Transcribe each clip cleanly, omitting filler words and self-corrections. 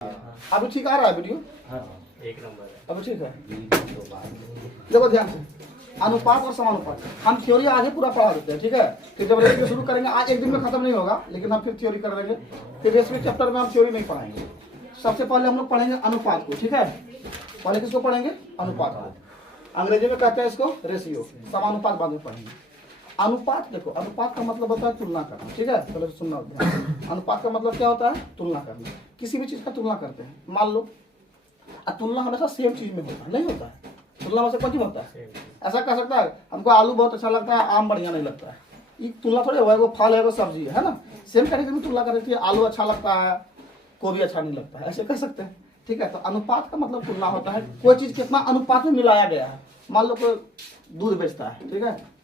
अभी ठीक आ रहा है वीडियो? हाँ, एक नंबर है। अभी ठीक है। देखो ध्यान से, अनुपात और समानुपात हम थ्योरी आगे पूरा पढ़ा देते हैं, ठीक है। फिर जब रेसिपी शुरू करेंगे, आज एक दिन में खत्म नहीं होगा, लेकिन हम फिर थ्योरी कर देंगे। फिर रेसिपी चैप्टर में हम थ्योरी नहीं पढ़ाएंगे। सबसे पहले हम लोग पढ़ेंगे अनुपात को, ठीक है। पहले किसको पढ़ेंगे? अनुपात को। अंग्रेजी में कहते हैं इसको रेशियो। समानुपात बाद में पढ़ेंगे। अनुपात देखो, अनुपात का मतलब होता है तुलना करना, ठीक है। पहले सुनना। अनुपात का मतलब क्या होता है? तुलना करना। किसी भी चीज का तुलना करते हैं। मान लो तुलना हमेशा सेम चीज में होता नहीं होता है। तुलना में से कौन चीज होता है? ऐसा कह सकता है हमको आलू बहुत अच्छा लगता है, आम बढ़िया नहीं लगता है। ये तुलना थोड़ी है, वो फल है, वो सब्जी है ना। सेम कैटेगरी में तुलना कर रही थी, आलू अच्छा लगता है, गोभी अच्छा नहीं लगता है, ऐसे कह सकते हैं, ठीक है। तो अनुपात का मतलब तुलना होता है, कोई चीज कितना अनुपात में मिलाया गया है। मान लो कोई दूध बेचता है, ठीक है।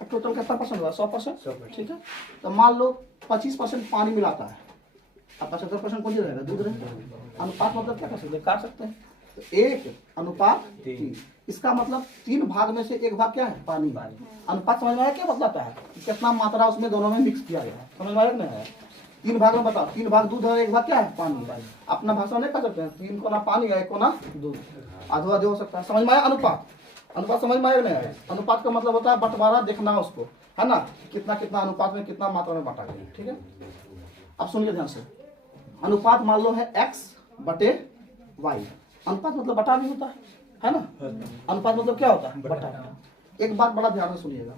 टोटल कितना परसेंट होगा? 100%, ठीक है। तो मान लो 25% पानी मिलाता है, अब 75% कौन सी रहेगा? दूध रहेगा। अनुपात मतलब क्या कर सकते हैं? काट सकते हैं। तो 1 अनुपात 3, इसका मतलब 3 भाग में से 1 भाग क्या है? पानी। अनुपात समझ में आया क्या बतलाता है? कितना मात्रा उसमें दोनों में मिक्स किया गया है, समझ में आया नहीं आया? 3 भाग में बताओ, 3 भाग दूध है, 1 भाग क्या है? पानी। अपना भाषा नहीं कर सकते हैं, 3 कोना पानी है, 1 कोना दूध, आधो आधे हो सकता है। समझ में आया अनुपात? अनुपात समझ में आया नहीं आया? अनुपात का मतलब होता है बंटवारा, देखना उसको, है ना, कितना कितना अनुपात में कितना मात्रा में बांटा गया, ठीक है। अब सुनिए ध्यान से, अनुपात मान लो है x बटे y। अनुपात मतलब बटा भी होता है ना। अनुपात मतलब क्या होता है? बटा। एक बात बड़ा ध्यान से सुनिएगा,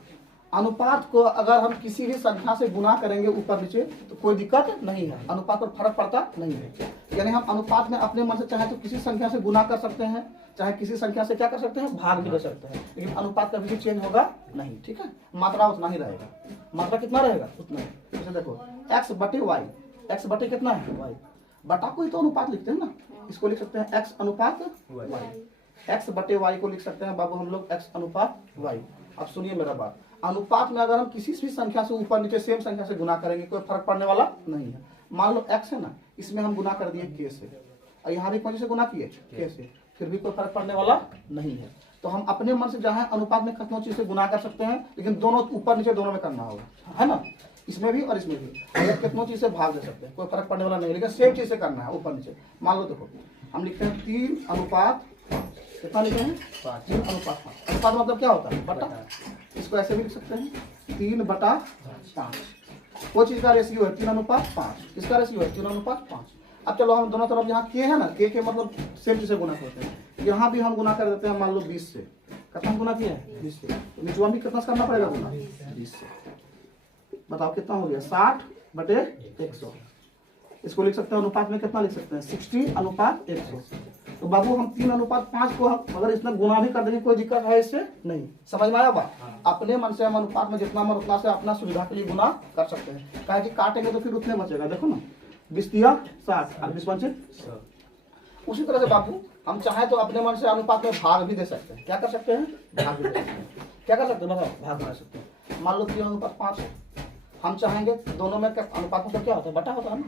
अनुपात को अगर हम किसी भी संख्या से गुना करेंगे ऊपर नीचे तो कोई दिक्कत नहीं है, अनुपात पर फर्क पड़ता नहीं है। यानी हम अनुपात में अपने मन से चाहे तो किसी संख्या से गुना कर सकते हैं, चाहे किसी संख्या से क्या कर सकते हैं? भाग भी दे सकते हैं, लेकिन अनुपात कभी भी चेंज होगा नहीं, ठीक है। मात्रा उतना ही रहेगा। मात्रा कितना रहेगा? उतना ही। जैसे देखो x बटे y, x बटे कितना है? y। बटा को ही तो अनुपात लिखते हैं ना, इसको लिख सकते हैं x अनुपात y। x बटे y को लिख सकते हैं बाबू हम लोग x अनुपात y। अब सुनिए मेरा बात, अनुपात में अगर हम किसी भी संख्या से ऊपर नीचे सेम संख्या से गुना करेंगे कोई फर्क पड़ने वाला नहीं है। मान लो x है ना, इसमें हम गुना कर दिए k से, और यहाँ भी कौन से गुना किए? k से, फिर भी कोई फर्क पड़ने वाला नहीं है। तो हम अपने मन से चाहे अनुपात में कितनों चीज से गुना कर सकते हैं, लेकिन दोनों ऊपर नीचे दोनों में करना होगा, है ना। इसमें भी और इसमें भी अगर कितनों चीज से भाग दे सकते हैं, कोई फर्क पड़ने वाला नहीं, लेकिन सेम चीज से करना है ऊपर नीचे। मान लो देखो हम लिखते हैं 3 अनुपात कितना लिखते हैं? 3 अनुपात 5। अनुपात मतलब क्या होता है? बटा। इसको ऐसे भी लिख सकते हैं 3 बटा 5। वो चीज का रेशियो है 3 अनुपात 5, इसका रेशियो है 3 अनुपात 5। अब चलो हम दोनों तरफ यहाँ के है ना, के मतलब सेम चीज से गुना करते हैं, यहाँ भी हम गुना कर देते हैं। मान लो 20 से, कितना गुना किया है? 20 से। तो निचवा भी कितना करना पड़ेगा गुना? 20 से। बताओ कितना हो गया? 60 बटे 100। इसको लिख सकते हैं अनुपात में कितना लिख सकते हैं? 60 अनुपात 100। तो बाबू हम 3 अनुपात 5 को अगर इसमें गुना भी कर देंगे कोई दिक्कत है इससे नहीं। समझ में आया बात? अपने मन से हम अनुपात में जितना मन उतना से अपना सुविधा के लिए गुना कर सकते हैं, कहे कि काटेंगे तो फिर उतने बचेगा। देखो ना 20 दिया 60 और 20 पंचे 100। उसी तरह से बाबू हम चाहे तो अपने मन से अनुपात में भाग भी दे सकते हैं। क्या कर सकते हैं? भाग भी दे सकते हैं। क्या कर सकते हैं? बताओ, भाग दे सकते हैं। मान लो 3 अनुपात 5 है, हम चाहेंगे दोनों में अनुपात मतलब क्या होता है? बटा होता है ना।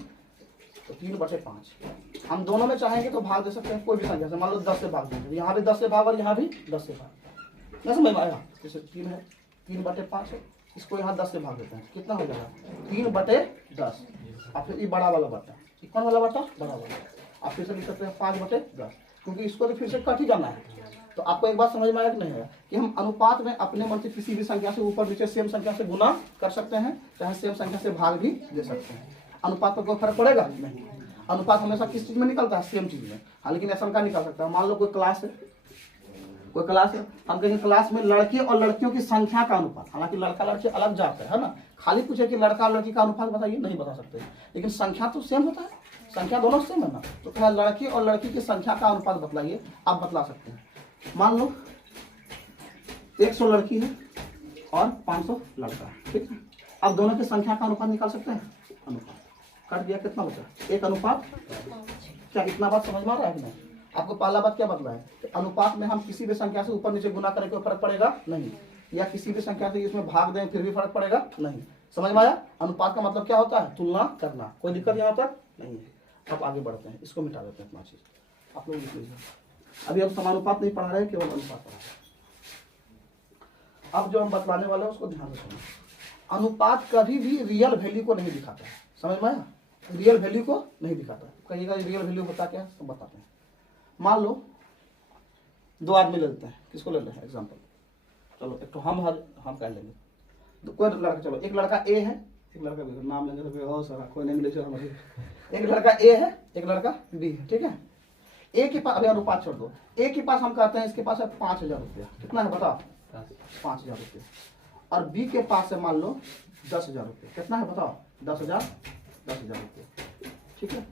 तो 3 बटे 5 हम दोनों में चाहेंगे तो भाग दे सकते हैं कोई भी संख्या से। मान लो 10 से भाग देंगे, यहाँ भी 10 से भाग और यहाँ भी 10 से भाग। मैं समझ में आया? जैसे 3 है, 3 बटे 5 है, इसको यहाँ 10 से भाग देते हैं, कितना हो जाएगा? 3 बटे 10। और फिर ये बड़ा वाला बटा, कौन वाला बटा? बड़ा वाला। आप फिर से लिख सकते हैं 5 बटे 10, क्योंकि इसको तो फिर से कट ही जाना है। तो आपको एक बात समझ में आया कि नहीं है कि हम अनुपात में अपने मन से किसी भी संख्या से ऊपर नीचे सेम संख्या से गुना कर सकते हैं, चाहे सेम संख्या से भाग भी दे सकते हैं। अनुपात पर कोई फर्क पड़ेगा नहीं। अनुपात हमेशा किस चीज में निकलता है? सेम चीज में। हाँ, लेकिन ऐसा का निकल सकता है। मान लो कोई क्लास है, कोई क्लास है, हम कहेंगे क्लास में लड़के और लड़कियों की संख्या का अनुपात, हालांकि लड़का लड़की अलग जाते है ना, खाली पूछे कि लड़का लड़की का अनुपात बताइए, नहीं बता सकते, लेकिन संख्या तो सेम होता है, संख्या दोनों सेम है ना। तो क्या लड़के और लड़की की संख्या का अनुपात बतलाइए, आप बतला सकते हैं। मान लो 100 लड़की है और 500 लड़का है, ठीक है। अब दोनों की संख्या का अनुपात निकाल सकते हैं। अनुपात कट गया, कितना बचा? 1 अनुपात। क्या इतना बात समझ में आ रहा है कि नहीं? आपको पहला बात क्या बतला है? तो अनुपात में हम किसी भी संख्या से ऊपर नीचे गुना करें कोई फर्क पड़ेगा नहीं, या किसी भी संख्या से इसमें भाग दें फिर भी फर्क पड़ेगा नहीं। समझ में आया? अनुपात का मतलब क्या होता है? तुलना करना। कोई दिक्कत यहाँ तक नहीं है। अब आगे बढ़ते हैं, इसको मिटा देते हैं अपना चीज, आप लोग लिख लीजिए। अभी हम समानुपात नहीं पढ़ा रहे, केवल अनुपात पढ़ा रहे। अब जो हम बतलाने वाले हैं उसको ध्यान से सुनो। अनुपात कभी भी रियल वैल्यू को नहीं दिखाता है। समझ में आया? रियल वैल्यू को नहीं दिखाता है। कहिएगा रियल वैल्यू होता क्या, तो बताते हैं। मान लो दो आदमी ले लेते हैं, किसको ले लें एग्जाम्पल, चलो एक तो हम कह लेंगे, तो कोई लड़का, चलो एक लड़का ए है, एक लड़का बी, नाम लेंगे तो और सारा कोई नहीं मिलेगा हमारे। एक लड़का ए है, एक लड़का बी है, ठीक है। ए के पास, अभी अनुपात छोड़ दो, ए के पास हम कहते हैं इसके पास है 5,000 रुपया, कितना है बताओ 5,000 रुपया, और बी के पास है मान लो 10,000 रुपया, कितना है बताओ 10,000 रुपया, ठीक है।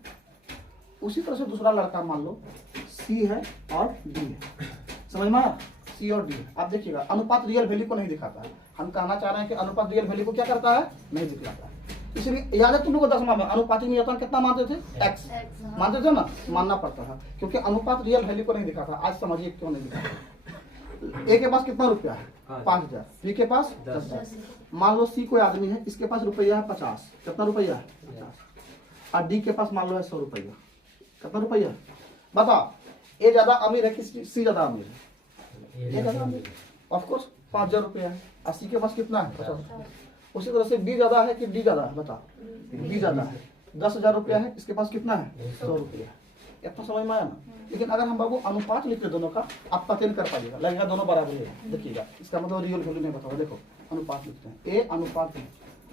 उसी तरह से दूसरा लड़का मान लो सी है और डी है, समझ में आया, सी और डी है। आप देखिएगा अनुपात रियल वैल्यू को नहीं दिखाता है, हम कहना चाह रहे हैं कि अनुपात रियल वैल्यू को क्या करता है, नहीं दिखलाता है। इसलिए याद है तुम लोग को 10वां में अनुपातिक नियतांक कितना मानते थे, x मानते थे ना, मानना पड़ता था क्योंकि अनुपात रियल वैल्यू को नहीं दिखाता। आज समझिए क्यों नहीं दिखाता। ए के पास कितना रुपया है 5,000, बी के पास 10,000, मान लो सी कोई आदमी है, इसके पास रुपया है 50, कितना रुपया है 50, और डी के पास मान लो है 100 रुपया, कितना रुपया बताओ। ए ज्यादा अमीर है कि सी ज्यादा अमीर है, ए ज्यादा अमीर है, ऑफकोर्स 5,000 रुपया है, और सी के पास कितना है 50। उसी तरह से बी ज्यादा है कि डी ज्यादा है बताओ, बी ज्यादा है, 10,000 रुपया है, इसके पास कितना है 100 रुपया है, इतना समझ में आया ना। लेकिन अगर हम बाबू अनुपात लिखते दोनों का, आप पता नहीं कर पाइएगा, लगेगा दोनों बराबर है, देखिएगा इसका मतलब रियल वैल्यू नहीं बताओ। देखो अनुपात लिखते हैं, ए अनुपात बी,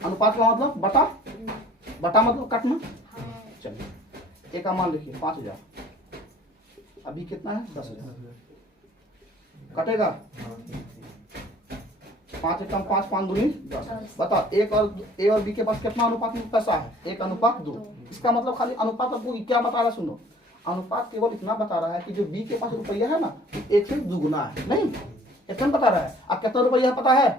अनुपात का मतलब बटा, बटा मतलब काटना। चलिए ए का मान लिखिए 5,000, अभी कितना है 10,000, कटेगा 5 एकम 5, 5 दूनी 10। बताओ एक और ए और बी के पास कितना अनुपात में पैसा है, 1 अनुपात 2। इसका मतलब खाली अनुपात आपको क्या बता रहा है, सुनो, अनुपात केवल इतना बता रहा है कि जो बी के पास रुपया है ना, 1 से दुगुना है, नहीं इतना बता रहा है। अब कितना रुपया पता है,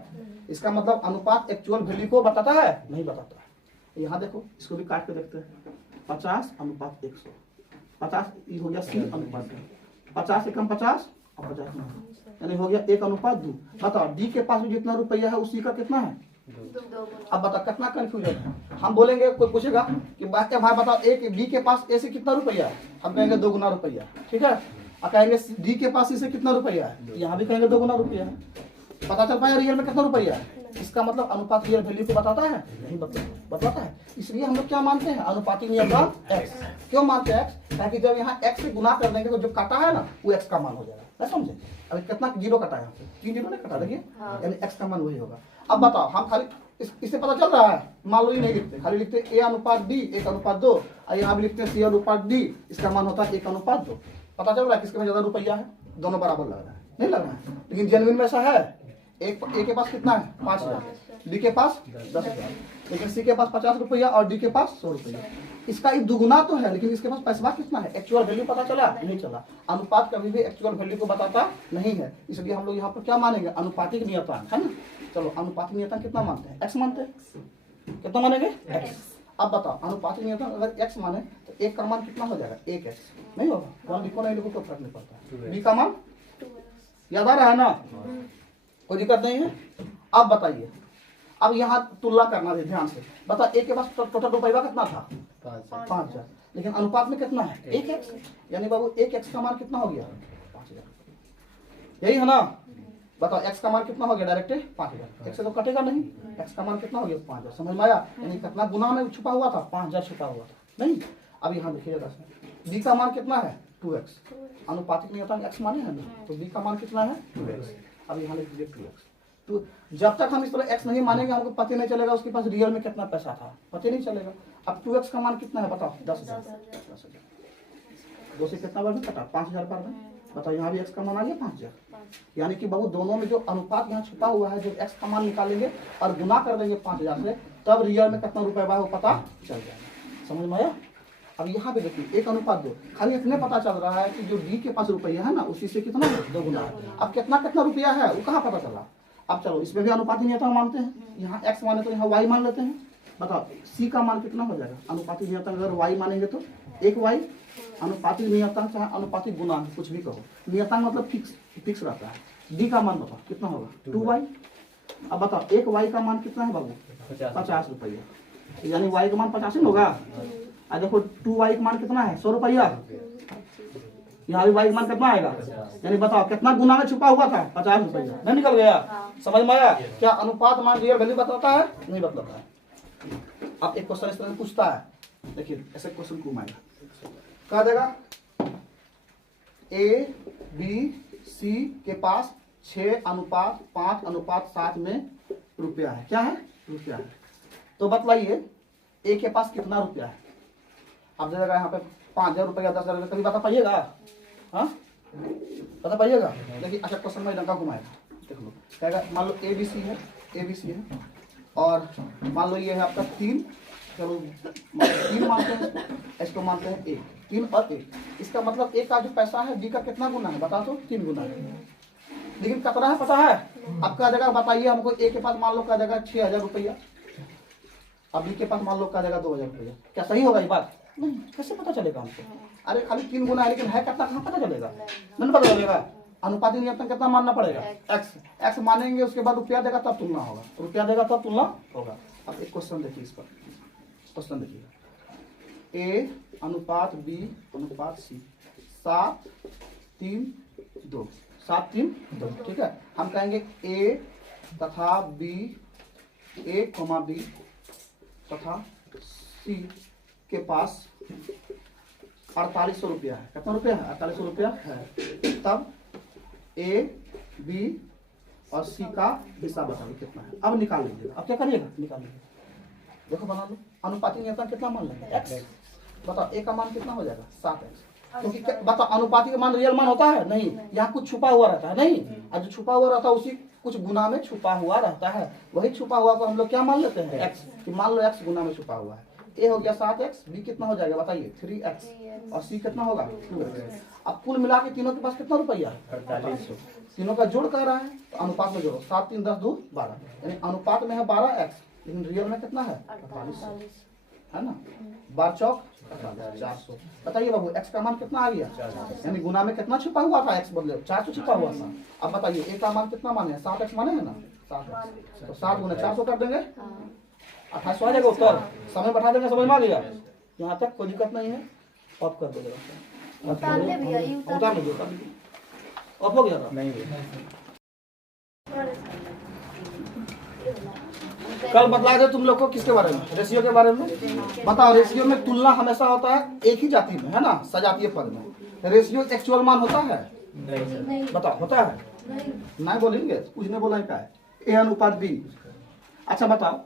इसका मतलब अनुपात एक्चुअल वैल्यू को बताता है, नहीं बताता है। यहाँ देखो इसको भी काट के देखते हैं, 50 अनुपात 100, 50 ये हो गया सी अनुपात 50 एकम 50 और 50 यानी हो गया 1 अनुपात 2। बताओ डी के पास में जितना रुपया है उसी का कितना है 2। अब बताओ कितना कंफ्यूजन है। हम बोलेंगे, कोई पूछेगा कि भाई बताओ ए के बी के पास ए से कितना रुपया है, हम कहेंगे 2 गुना रुपया, ठीक है। और कहेंगे डी के पास इसे कितना रुपया है, यहाँ भी कहेंगे 2 गुना रुपया है। पता चल पाया रियल में कितना रुपया है, इसका मतलब अनुपात रियल वैल्यू को बताता है, नहीं बताता है। इसलिए हम लोग क्या मानते हैं, अनुपातिक नियतांक x। क्यों मानते हैं x, ताकि जब यहाँ x से गुना कर देंगे तो जो काटा है ना वो x का मान हो जाएगा, ना समझे। अभी कितना 0 कटा है, यहाँ पे 3 0 नहीं कटा, देखिए यानी x का मान वही होगा। अब बताओ हम खाली इससे पता चल रहा है, मान लो ये नहीं लिखते, खाली लिखते a अनुपात b 1 अनुपात 2, और यहाँ भी लिखते हैं c अनुपात d, इसका मान होता है 1 अनुपात 2। पता चल रहा है किसके में ज्यादा रुपया है, दोनों बराबर लग रहा है, नहीं लग रहा है। लेकिन जेन्युइन में ऐसा है, एक ए के पास कितना है 5,000, डी के पास 10,000, लेकिन सी के पास 50 रुपया और डी के पास 100 रुपया। इसका एक दुगुना तो है, लेकिन इसके पास पैसा कितना है, एक्चुअल वैल्यू पता चला नहीं चला। अनुपात कभी भी एक्चुअल वैल्यू को बताता नहीं है, इसलिए हम लोग यहाँ पर क्या मानेंगे, अनुपातिक नियतांक, है ना। चलो अनुपातिक नियतांक कितना मानते हैं, x मानते हैं, कितना मानेंगे x। अब बताओ अनुपातिक नियतांक अगर x माने तो एक का मान कितना हो जाएगा 1x, नहीं होगा, 1 लिखो नहीं लिखो तो फर्क नहीं पड़ता। बी का मान याद आ रहा है ना, कोई दिक्कत नहीं है। अब बताइए, अब यहाँ तुलना करना है ध्यान से। बता ए के पास टोटल रुपया कितना था 5,000, लेकिन अनुपात में कितना है 1x, यानी बाबू 1x का मान कितना हो गया 5,000, यही है ना। बताओ x का मान कितना हो गया डायरेक्ट 5,000, x से तो कटेगा नहीं, x का मान कितना हो गया 5,000, समझ में आया। यानी कितना गुना में छुपा हुआ था, 5,000 छुपा हुआ था, नहीं। अब यहाँ देखिएगा b का मान कितना है 2x, अनुपातिक नियतांक x माने है ना, तो b का मान कितना है 2x। अब यहाँ लिख दीजिए 2x। तो जब तक हम इस तरह x नहीं मानेंगे हमको पता नहीं चलेगा उसके पास रियल में कितना पैसा था, पता नहीं चलेगा। अब 2x का मान कितना है बताओ 10,000, 2 से कितना बार कटा 5,000 पर में। बताओ यहाँ भी x का मान आ गया 5,000, यानी कि बाबू दोनों में जो अनुपात यहाँ छुपा हुआ है, जो x का मान निकालेंगे और गुना कर देंगे 5,000 से, तब रियल में कितना रुपया है वो पता चल जाएगा, समझ में आया। अब यहाँ पे देखिए 1 अनुपात 2, खाली इतने पता चल रहा है कि जो डी के पास रुपया है ना उसी से कितना 2 गुना है। अब कितना रुपया है वो कहाँ पता चला। अब चलो इसमें भी अनुपातिक नियतांक मानते हैं, यहाँ x माने तो यहाँ y मान लेते हैं। बताओ c का मान कितना हो जाएगा, अनुपातिक नियतांक अगर y मानेंगे तो 1y, अनुपातिक नियतांक चाहे अनुपातिक गुना कुछ भी कहो, नियतांक मतलब फिक्स रहता है। d का मान बताओ कितना होगा 2y। अब बताओ 1y का मान कितना है बाबू 50 रुपया, यानी y का मान 50 होगा। अब देखो 2y का मान कितना है 100 रुपया, यहाँ भी y मान कितना आएगा, यानी बताओ कितना गुना में छुपा हुआ था 50 रुपया, नहीं निकल गया, समझ में आया। क्या अनुपात मान रियल वैल्यू बताता है, नहीं बताता है। अब एक क्वेश्चन इस तरह पूछता है देखिए ऐसे क्वेश्चन घुमाएगा, कहा जाएगा ए बी सी के पास 6:5:7 में रुपया है। क्या है? रुपया है। तो बतलाइए ए के पास कितना रुपया है। आप जगह यहाँ पे 5,000 रुपया 10,000 रुपया, कभी बता पाइएगा? हाँ बता पाइएगा? देखिए अच्छा क्वेश्चन में डंका घुमाएगा, देख लो कहेगा मान लो ए बी सी है, और मान लो ये है आपका 3, चलो 3 मानते हैं, इसको मानते हैं 1, 3 और 1। इसका मतलब ए का जो पैसा है बी का कितना गुना है बता दो? 3 गुना है। लेकिन कितना है पता है? आपका जगह बताइए हमको। ए के पास मान लो का जगह 6,000 रुपया, अब बी के पास मान लो का जगह 2,000 रुपया। क्या सही होगा ये बात? नहीं, कैसे पता चलेगा हमको? अरे खाली 3 गुना है, लेकिन है कितना कहाँ पता चलेगा? नहीं पता चलेगा। अनुपाती नियम में कितना मानना पड़ेगा? एक्स मानेंगे, उसके बाद रुपया देगा तब तुलना होगा, रुपया देगा तब तुलना होगा। अब एक क्वेश्चन देखिए, इस पर क्वेश्चन देखिए, ए अनुपात बी अनुपात सी 7:3:2, 7:3:2, ठीक है। हम कहेंगे ए तथा बी, ए कॉमा बी तथा सी के पास 4800 रुपया है। कितना रुपया है? 4800 रुपया है। तब ए बी और सी का हिस्सा बताइए कितना है। अब निकाल लीजिए। अब क्या करिएगा? निकाल लीजिए। देखो बना लो, अनुपाती नियंत्रण कितना मान लेंगे? एक्स। बताओ ए का मान कितना हो जाएगा? 7x। क्योंकि बताओ अनुपाती का मान रियल मान होता है? नहीं, यहाँ कुछ छुपा हुआ रहता है। नहीं, और जो छुपा हुआ रहता है उसी कुछ गुना में छुपा हुआ रहता है, वही छुपा हुआ को हम लोग क्या मान लेते हैं? एक्स। कि मान लो एक्स गुना में छुपा हुआ है। ए हो गया 7x, बी कितना हो जाएगा बताइए? 3x, और सी कितना होगा? 2x। अब कुल मिला के तीनों के पास कितना रुपया है? 4800। तीनों का जोड़ कर रहा है तो अनुपात में जोड़ो, 7 3 10 2 12, यानी अनुपात में है 12x, लेकिन रियल में कितना है? 4800, है ना। 12 चौक 400। बताइए बाबू एक्स का मान कितना आ गया? यानी गुना में कितना छुपा हुआ था? एक्स बदले 400 छुपा हुआ था। अब बताइए ए का मान कितना माने? 7x माने है ना? 7x। तो 7 गुना 400 कर देंगे, 2800 आ जाएगा उत्तर। समय बढ़ा देंगे, समझ में आ गया? यहाँ तक कोई दिक्कत नहीं है। ऑफ कर दो जरा, उतार लीजिए, ऑफ हो गया था? नहीं, कल बतला दे तुम लोग को किसके बारे में? रेशियो के बारे में। बताओ, रेशियो में तुलना हमेशा होता है एक ही जाति में, है ना, सजातीय पद में। रेशियो एक्चुअल मान होता है? नहीं। बताओ होता है? नहीं बोलेंगे, कुछ नहीं बोला है। ए अनुपात बी। अच्छा बताओ,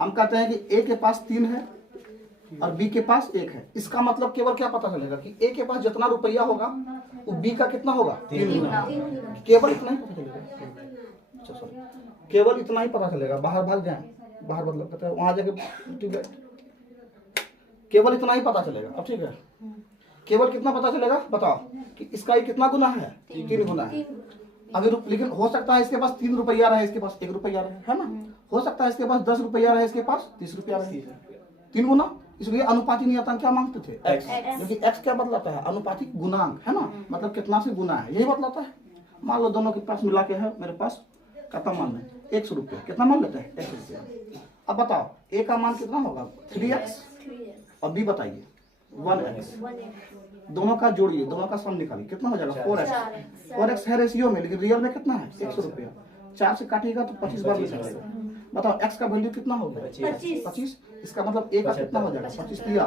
हम कहते हैं कि ए के पास 3 है और बी के पास 1 है। इसका मतलब केवल क्या पता चलेगा कि ए के पास जितना रुपया होगा वो बी का कितना होगा? 3 गुना। केवल इतना ही पता चलेगा। अच्छा सॉरी, केवल इतना ही पता चलेगा। बाहर भाग जाए, बाहर मतलब कहते हैं वहां जाके, ठीक है, केवल इतना ही पता चलेगा। अब ठीक है, केवल कितना पता चलेगा बताओ कि इसका ये कितना गुना है? 3 गुना है। अभी लेकिन हो सकता है इसके पास 3 रुपया रहे, इसके पास 1 रुपया रहे, है ना। हो सकता है इसके पास 10 रुपया रहे, इसके पास 30 रुपया रहे। 3 गुना। इसलिए अनुपाती नियतांक क्या मांगते थे? एक्स। क्योंकि एक्स क्या बतलाता है? अनुपातिक गुणांक, है ना, मतलब कितना से गुना है, यही बतलाता है। मान लो दोनों के पास मिला के है, मेरे पास कितना मान है? 100 रुपया। कितना मान लेते हैं? 100 रुपया। अब बताओ ए का मान कितना होगा? 3x, और बी बताइए 1x। दोनों का जोड़िए, दोनों का सम निकालिए, कितना हो जाएगा? 4x। 4x है रेशियो में, लेकिन रियल में कितना है? 100 रुपया। 4 से काटिएगा तो 25 बार में चलेगा। बताओ x का वैल्यू कितना हो गया? 25। इसका मतलब a का कितना हो जाएगा? 25 दिया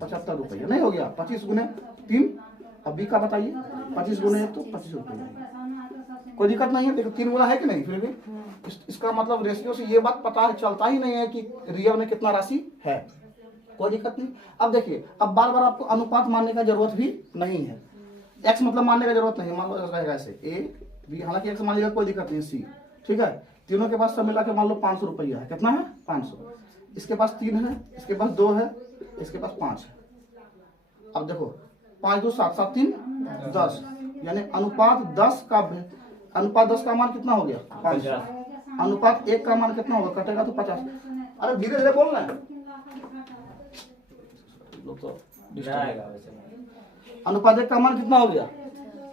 75 रुपया। नहीं हो गया? 25 गुने 3। अब b का बताइए, 25 गुने 1 तो 25 रुपया। कोई दिक्कत नहीं है। देखो 3 गुना है कि नहीं? फिर भी इसका मतलब रेशियो से ये बात पता चलता ही नहीं है कि रियल में कितना राशि है। कोई दिक्कत नहीं। अब देखिए, अब बार बार आपको अनुपात मानने का जरूरत भी नहीं है। x मतलब मानने का जरूरत नहीं। मान लो रहेगा ऐसे a b, हालांकि x मान लीजिएगा, कोई दिक्कत नहीं। c, ठीक है। तीनों के पास सब मिला के मान लो 500 रुपया है। कितना है? 500। इसके पास 3 है, इसके पास 2 है, इसके पास 5 है। अब देखो 5 2 7 7 3 10, यानी अनुपात 10 का मान कितना हो गया? 5। अनुपात 1 का मान कितना होगा? कटेगा तो 50। अरे धीरे धीरे बोलना है। अनुपात 1 का मान कितना हो गया?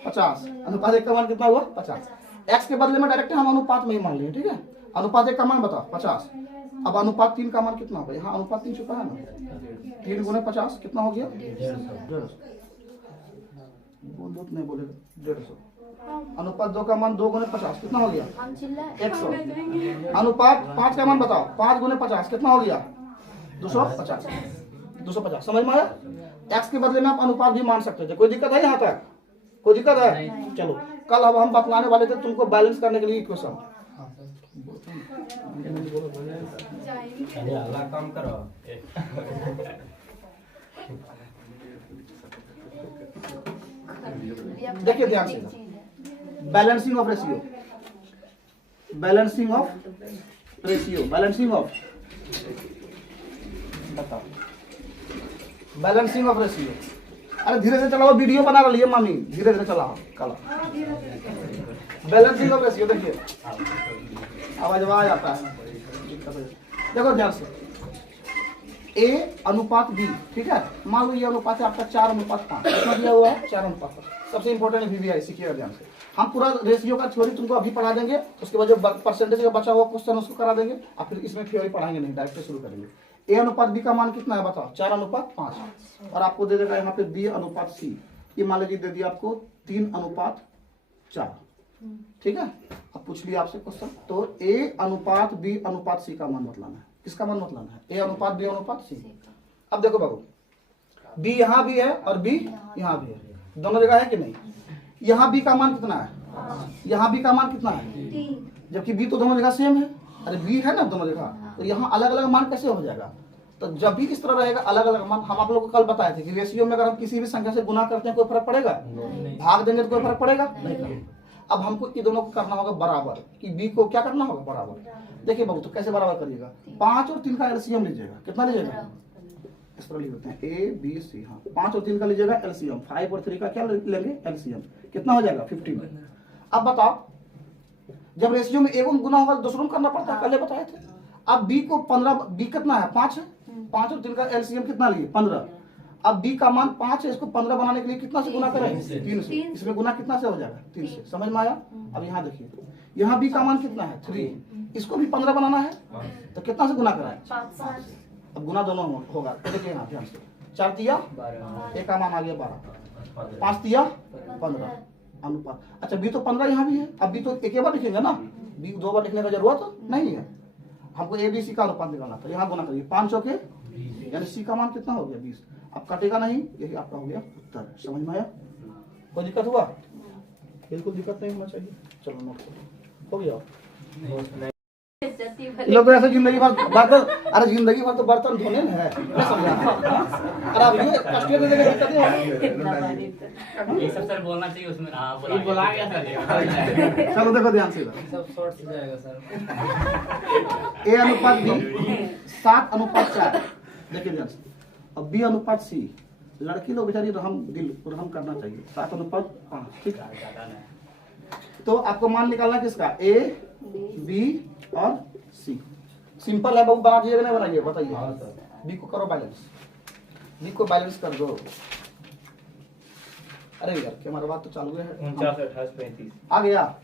50। अनुपात 1 का मान कितना हुआ? 50। x के बदले में डायरेक्ट हम अनुपात में ही मान लिए, ठीक है। अनुपात 1 का मान बताओ 50। अब अनुपात 3 का मान कितना होगा? यहाँ अनुपात 3 छुपा है ना। 3 गुने 50 कितना हो गया? 150। नहीं बोलेगा 150। अनुपात 2 का मान 2 गुने 50 कितना हो गया? 100। अनुपात 5 का मान बताओ, 5 गुने 50 कितना हो गया? 250। 250। समझ में आया? x के बदले में आप अनुपात भी मान सकते थे। कोई दिक्कत है यहाँ तक? कोई दिक्कत है? चलो कल अब हम बतलाने वाले थे तुमको बैलेंस करने के लिए इक्वेशन। काम करो। देखिए ध्यान से, balancing of ratio, balancing of ratio, balancing of, बताओ बैलेंसिंग ऑफ रेशियो। अरे धीरे से चलाओ, वीडियो बना रही है मामी, धीरे धीरे चलाओ कला। बैलेंसिंग ऑफ रेशियो देखिए, आवाज आवाज आता है, देखो ध्यान से, A अनुपात B, ठीक है। मान लो ये अनुपात है आपका 4:5, कितना दिया हुआ है? 4:5। सबसे इंपॉर्टेंट है VVI, सीखिएगा ध्यान से। हम पूरा रेशियो का थ्योरी तुमको अभी पढ़ा देंगे, उसके बाद जो परसेंटेज का बचा हुआ क्वेश्चन उसको करा देंगे, और फिर इसमें थ्योरी पढ़ाएंगे नहीं, डायरेक्ट शुरू करेंगे। A अनुपात B का मान कितना है बताओ? 4:5, और आपको दे देगा यहाँ पे B अनुपात C। ये मान लीजिए दे दिया आपको 3:4, ठीक है। अब पूछ लिया आपसे क्वेश्चन, तो A अनुपात B अनुपात C का मान बतलाना है। किसका मान बतलाना है? A अनुपात B अनुपात C। अब देखो बाबू, B यहाँ भी है और B यहाँ भी है, दोनों जगह है कि नहीं? यहाँ B का मान कितना है? यहाँ B का मान कितना है? जबकि B तो दोनों जगह सेम है। अरे B है ना दोनों जगह, तो यहाँ अलग अलग मान कैसे हो जाएगा? तो जब भी इस तरह रहेगा अलग अलग मान, हम आप लोगों को कल बताए थे कि रेशियो में अगर हम किसी भी संख्या से गुना करते हैं कोई फर्क पड़ेगा? भाग देंगे तो कोई फर्क पड़ेगा नहीं। अब हमको ये दोनों को करना होगा बराबर, कि B को क्या करना होगा? बराबर। देखिए बाबू, तो कैसे बराबर करिएगा? 5 और 3 का एलसीएम लीजिएगा। कितना लीजिएगा? इस पर लिख देते हैं A B C। हाँ, 5 और 3 का लीजिएगा एलसीएम, 5 और 3 का क्या लेंगे? एलसीएम। कितना हो जाएगा? 15। अब बताओ, जब रेशियो में एगो में गुना होगा तो दूसरों में करना पड़ता है, पहले बताए थे। अब B को 15, B कितना है? 5 है। 5 और 3 का एलसीएम कितना लिए? 15। अब B का मान 5 है, इसको 15 बनाने के लिए कितना से गुना करें? 3 से। इसमें गुना कितना से हो जाएगा? 3 से। समझ में आया? अब यहाँ देखिए, यहाँ B का मान कितना है? 3, इसको भी 15 बनाना है, तो कितना से गुना कराए? 5। अब गुना दोनों होगा, तो देखिए यहाँ ध्यान से, 4 दिया 1 का मान आ गया 12, 5 दिया 15 अनुपात। अच्छा B तो 15 यहाँ भी है। अब B तो एक ही बार लिखेंगे ना, B 2 बार लिखने का जरूरत नहीं है। हमको A B C का अनुपात निकालना था। यहाँ गुना करिए, 5 चौके, यानी C का मान कितना हो गया? 20। अब कटेगा नहीं, यही आपका हो गया उत्तर। समझ में आया? कोई दिक्कत हुआ? बिल्कुल दिक्कत नहीं होना चाहिए। चलो नोट करो, हो गया। लोग तो ऐसे जिंदगी भर बर्तन, अरे जिंदगी भर तो बर्तन धोने में है, मैं समझा। अरे अब ये कष्ट दे देंगे, दिक्कत है। ये सब सर बोलना चाहिए उसमें। हाँ बोला गया सर। चलो देखो ध्यान से, सब शॉर्ट से जाएगा सर। A अनुपात B 7:4। देखिए ध्यान से, अब B अनुपात C, लड़की लोग बेचारी रहम करना चाहिए, 7:5, ठीक है। तो आपको मान निकालना किसका? A B और C। सिंपल है बाबू, बना दिए नहीं बनाइए? बताइए। B को करो बैलेंस, B को बैलेंस कर दो। अरे यार क्या हमारा बात तो चालू है। 49 28 35 आ गया।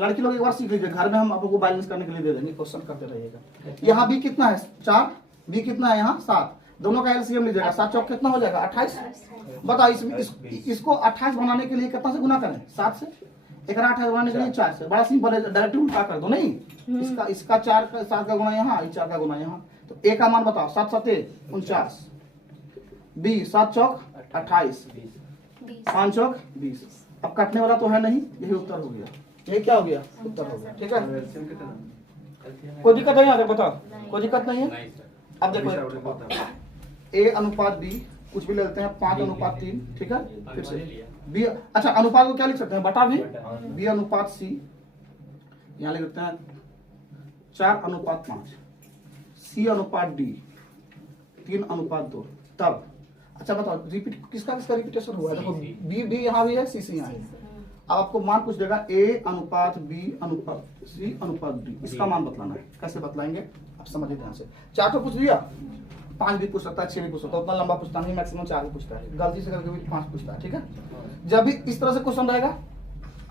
लड़की लोग एक बार सीख लीजिए, घर में हम आप लोग को बैलेंस करने के लिए दे देंगे, क्वेश्चन करते रहिएगा। यहाँ B कितना है? 4, B कितना है? यहाँ 7। दोनों का एलसीएम लीजिएगा, 7 चौक कितना हो जाएगा? 28। बताओ इसको 28 बनाने के लिए कितना से गुना करें? 7 से। एक 28 बनाने के लिए 4 से। बड़ा सिंपल है, डायरेक्ट उल्टा कर दो। नहीं, इसका 4 का 7 का गुना यहाँ, 4 का गुना यहाँ। तो A का मान बताओ, 7 7 49, B 7 चौक 28, 5 चौक 20। अब काटने वाला तो है नहीं, यही उत्तर हो गया। यही क्या हो गया? उत्तर हो गया, ठीक है। कोई दिक्कत है यहाँ तक? बताओ, कोई दिक्कत नहीं है? अब देखो, A अनुपात B, कुछ भी ले लेते हैं, 5:3, ठीक है। फिर से B, अच्छा अनुपात को क्या लिख सकते हैं? बटा भी। B अनुपात C, यहाँ लिख सकते हैं 4:5, C अनुपात D 3:2। तब अच्छा बताओ, रिपीट किसका रिपीटेशन हुआ है? देखो B यहाँ भी है, C यहाँ है। अब आपको मान पूछ देगा A अनुपात B अनुपात C अनुपात D, इसका मान बतलाना है। कैसे बतलाएंगे आप समझिए ध्यान से। 4 तो पूछ लिया, 5 भी पूछ सकता है, 6 भी पूछ सकता है, उतना लंबा पूछता नहीं, मैक्सिमम 4 भी पूछता है, गलती से कभी 5 पूछता है, ठीक है। जब भी इस तरह से क्वेश्चन रहेगा,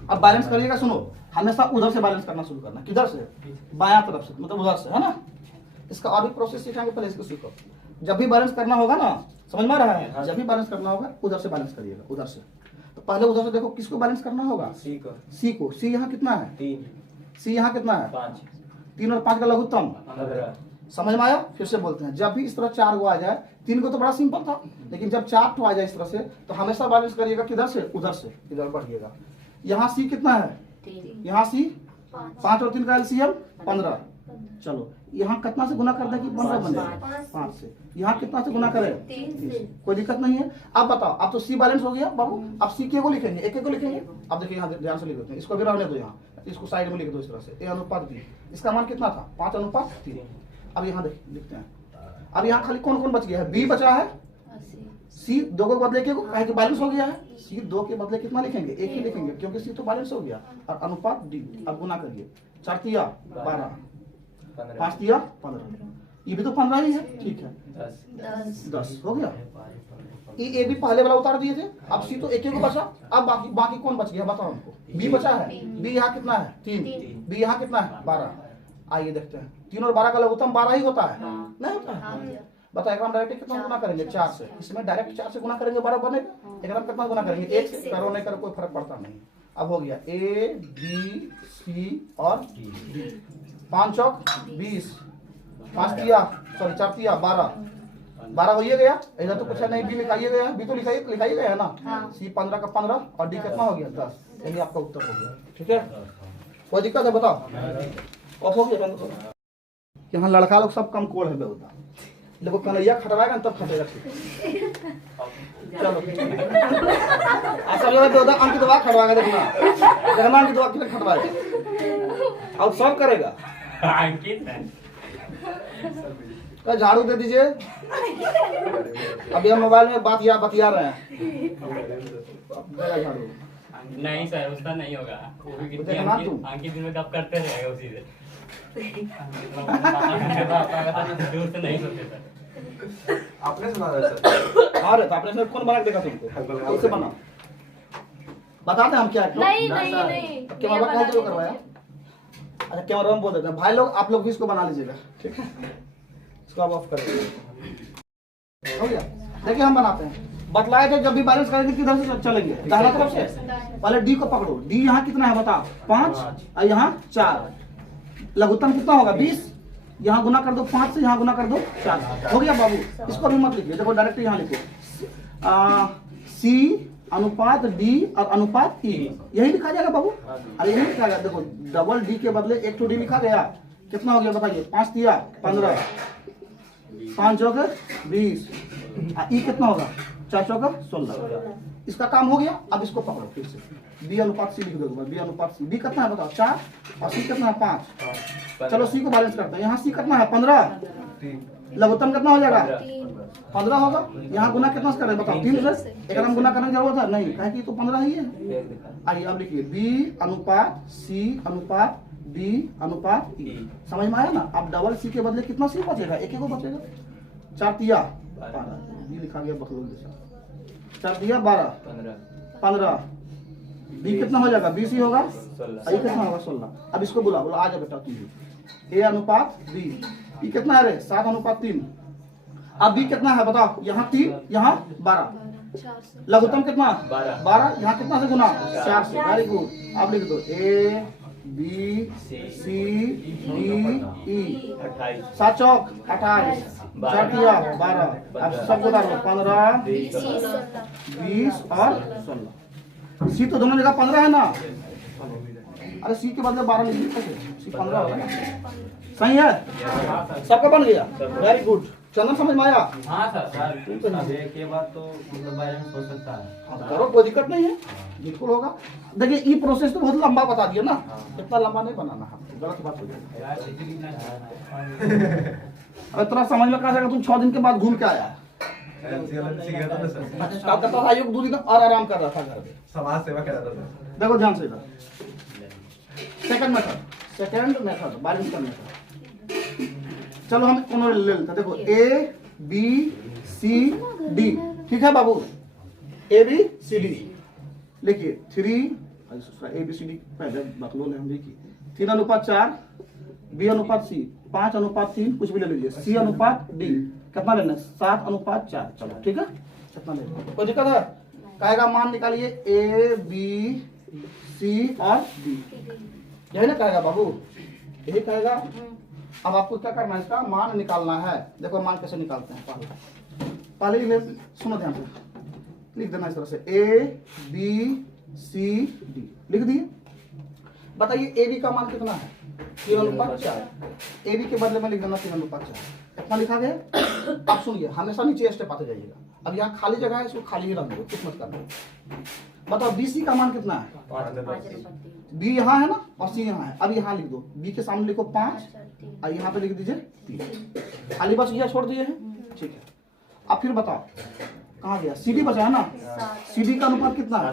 अब बैलेंस करिएगा। सुनो, हमेशा उधर से बैलेंस करना शुरू करना। किधर से? बायां तरफ से, मतलब उधर से, है ना। इसका और भी प्रोसेस सिखाएंगे, पहले इसको सीखो। जब भी बैलेंस करना होगा ना, समझ में आ रहा है? जब भी बैलेंस करना होगा उधर से बैलेंस करिएगा, उधर से। तो पहले उधर से देखो, किसको बैलेंस करना होगा? C को। C यहाँ कितना है? 3, C यहाँ कितना है? 5, 3 और 5 का लघुत्तम समझ में आया? फिर से बोलते हैं, जब भी इस तरह 4 गो आ जाए, 3 गो तो बड़ा सिंपल था, लेकिन जब 4 ठो आ जाए इस तरह से, तो हमेशा बैलेंस करिएगा किधर से, उधर से, इधर बढ़िएगा। यहाँ सी कितना है, यहाँ सी 5 और 3 का एलसीएम 15। चलो यहाँ कितना से गुना कर दे कि 15 बन जाए, 5 से। यहाँ कितना से गुना करें, 30। कोई दिक्कत नहीं है। अब बताओ, अब तो सी बैलेंस हो गया बाबू, अब सी के को लिखेंगे, एक को लिखेंगे। अब देखिए यहाँ ध्यान से लिख देते हैं, इसको भी रहने दो, यहाँ इसको साइड में लिख दो इस तरह से, ए अनुपात बी। इसका मान कितना था, 5 अनुपात 3। अब यहाँ लिखते हैं। अब यहाँ खाली कौन कौन बच गया है, बी बचा है, सी 2 के बदले के कहे कि बैलेंस हो गया है, सी 2 के बदले कितना लिखेंगे, 1 ही लिखेंगे, क्योंकि सी तो बैलेंस हो गया। और अनुपात डी, अब गुना करिए, 4 तिया 12, 5 तिया 15, ये भी तो 15 ही है, ठीक है, 10 हो गया। ए भी पहले वाला उतार दिए थे, अब सी तो 1 को बचा। अब बाकी कौन बच गया बताओ हमको, बी बचा है, बी यहाँ कितना है 3, बी यहाँ कितना है 12। आइए देखते हैं, 3 और 12 का लघुत्तम 12 ही होता है, नहीं होता है? बताइए हम डायरेक्ट कितना गुना करेंगे, 4 से। इसमें डायरेक्ट 4 से गुना करेंगे 12 बनेगा। एक कितना गुना करेंगे, 1 से। करो नहीं करो कोई फर्क पड़ता नहीं। अब हो गया ए बी सी और डी, 5 चौक 20, 5 तिया 4 तिया 12 हो ही गया। इधर तो कुछ नहीं, बी लिखाइए गया, बी तो लिखाइए गया है ना। सी 15 का 15 और डी कितना हो गया 10। यही आपका उत्तर हो गया, ठीक है। कोई दिक्कत है बताओ? ऑफ हो गया। यहाँ लड़का लोग सब कम कोड है बेहुदा, देखो कन्हैया खटवाएगा ना तब खटेगा, ठीक। चलो सब जगह बेहुदा अंकित दवा खटवाएगा, देखना अंकित दवा कितने खटवाएगा और सब करेगा। अंकित का झाड़ू दे दीजिए। अभी हम मोबाइल में बतिया रहे हैं, झाड़ू नहीं सर, उसका नहीं होगा। अंकित दिन में कब करते रहेगा उसी से। दूर से नहीं सोचते सर। आपने सुना था सर? अरे तो आपने सर कौन बना के देखा तुमको, कैसे बना बताते हम क्या है? नहीं कैमरा कहाँ से करवाया? अच्छा कैमरा में बोल देते हैं भाई लोग, आप लोग भी इसको बना लीजिएगा, ठीक है। इसको आप ऑफ कर दीजिए, हो गया। देखिए हम बनाते हैं, बतलाए थे जब भी बैलेंस करेंगे किधर से चलेंगे, दाहिना तरफ से। पहले डी को पकड़ो, डी यहाँ कितना है बताओ, 5 और यहाँ 4। लघुत्तम कितना होगा 20, यहाँ गुना कर दो 5 से, यहाँ गुना कर दो 4। हो गया बाबू, इसको भी मत लिखिए, देखो डायरेक्ट यहाँ लिखो, सी अनुपात डी और अनुपात ई, यही लिखा जाएगा बाबू। अरे यही लिखा गया, देखो डबल डी के बदले 1 डी लिखा गया। कितना हो गया बताइए, 5 तिया 15, 5 चौक 20, ई कितना होगा 4 चौक 16। इसका काम हो गया। अब इसको पकड़ो फिर से, बी अनुपात सी लिख दो, बी अनुपात सी। बी कितना है बताओ 4 और सी कितना है 5। चलो सी को बैलेंस करते हैं। यहाँ सी कितना है 15, लघुत्तम कितना हो जाएगा 15 होगा। यहाँ गुना कितना से करें बताओ, 3 से। एक हम गुना करने की जरूरत है नहीं, कहे कि तो 15 ही है। आइए अब लिखिए बी अनुपात सी अनुपात डी अनुपात ई। समझ में आया ना? अब डबल सी के बदले कितना सी बचेगा, 1 को बचेगा। 4 तिया 12, बी लिखा गया बकलोल जैसा। 4 तिया 12 15, बी कितना हो जाएगा 20 ही होगा, आई कितना होगा 16। अब इसको बुला आ जा बेटा, तू ए अनुपात बी, बी कितना है रे 7 अनुपात 3। अब बी कितना है बताओ, यहाँ 3 यहाँ 12, लघुत्तम कितना 12, यहाँ कितना से गुना 4 से। Very good. अब लिख दो A B C D E, 7 चौक 28, 4 तिया 12। अब सब बता दो 15 20 और 16। सी तो दोनों जगह 15 है ना। अरे सी के बदले 12 लिख दीजिए, सी 15 होगा ना। सही है, सबका बन गया। Very good. चंदन समझ में आया? हाँ सर, के बाद तो मतलब बैलेंस हो सकता है। करो, कोई दिक्कत नहीं है, बिल्कुल होगा। देखिए ये प्रोसेस तो बहुत लंबा बता दिया ना, इतना लंबा नहीं बनाना है, गलत बात हो जाएगी। अब इतना समझ में कहा, तुम 6 दिन के बाद घूम के आया। कलकत्ता आयोग 2 दिन और आराम कर रहा था घर में, समाज सेवा कर रहा था सर। देखो ध्यान से इधर, सेकंड मेथड बैलेंस करने का। चलो हम कौन ले लेते हैं, देखो ए बी सी डी, ठीक है बाबू, ए बी सी डी लिखिए। 3 ए बी सी डी पहले बकलोल है हम देखिए, 3 अनुपात 4, बी अनुपात सी, 5 अनुपात 3, कुछ भी ले लीजिए, सी अनुपात डी कितना लेना है 7 अनुपात 4। चलो ठीक है, कितना लेना, कोई दिक्कत है? कहेगा मान निकालिए ए बी सी और डी, यही ना कहेगा बाबू, यही कहेगा। अब आपको क्या करना है, इसका मान निकालना है। देखो मान कैसे निकालते हैं, पहले ही सुनो ध्यान से, लिख देना इस तरह से A B C D लिख दिए। बताइए ए बी का मान कितना है, 3:4। ए बी के बदले में लिख देना 3:4। इतना लिखा गया। अब सुनिए, हमेशा नीचे स्टेप आते जाइएगा। अब यहाँ खाली जगह है, इसको खाली ही रख दो, कुछ मत करना। बताओ बी सी का मान कितना है, बी यहाँ है ना और सी यहाँ है। अब यहाँ लिख दो, बी के सामने लिखो 5 और यहाँ पे लिख दीजिए 3। खाली बच गया, छोड़ दिए हैं, ठीक है। अब फिर बताओ कहाँ गया, सी डी बचा है ना, सी डी का अनुपात कितना है,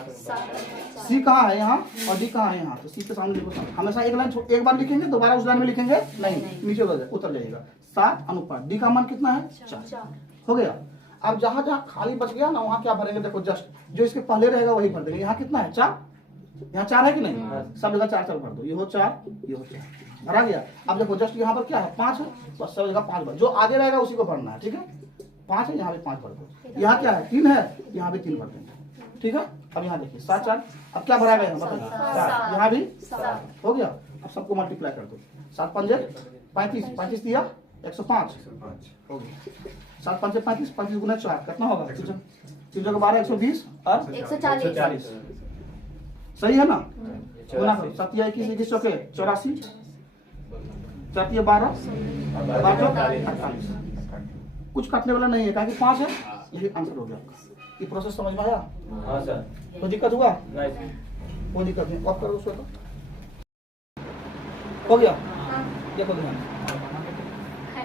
सी कहाँ है यहाँ और डी कहाँ है यहाँ, तो सी के सामने लिखो 7। हमेशा एक लाइन एक बार लिखेंगे, दोबारा उस लाइन में लिखेंगे नहीं, नीचे उतर जाइएगा। 7 अनुपात डी का मान कितना है 4 हो गया। अब जहाँ जहाँ खाली बच गया ना वहाँ क्या भरेंगे, देखो जस्ट जो इसके पहले रहेगा वही भर देंगे। यहाँ कितना है 4, यहाँ 4 है कि नहीं, सब जगह 4 भर दो, ये हो 4 ये हो 4 भरा गया। अब देखो जस्ट यहाँ पर क्या है 5 है, बस सब जगह 5 भर, जो आगे रहेगा उसी को भरना है, ठीक है। 5 है, यहाँ भी 5 भर दो। यहाँ क्या है 3 है, यहाँ भी 3 भर देंगे, ठीक है। अब यहाँ देखिए 7 4, अब क्या भरा गया बताइए 4, यहाँ भी 7 हो गया। अब सबको मल्टीप्लाई कर दो, 7 5 35, 35 दिया 105 हो गया। 7 5 35, 35 गुना 4 कितना होगा, 3 जगह 12 120 और 140 सही है ना। गुना करो 7 या 21 21 चौके 84, 4 या 12 48। कुछ काटने वाला नहीं है, कहा कि 5 है, यही आंसर हो गया आपका। ये प्रोसेस समझ में आया? हाँ सर। कोई दिक्कत हुआ? नहीं, कोई दिक्कत नहीं, ऑफ करो उसको तो हो गया। देखो ध्यान,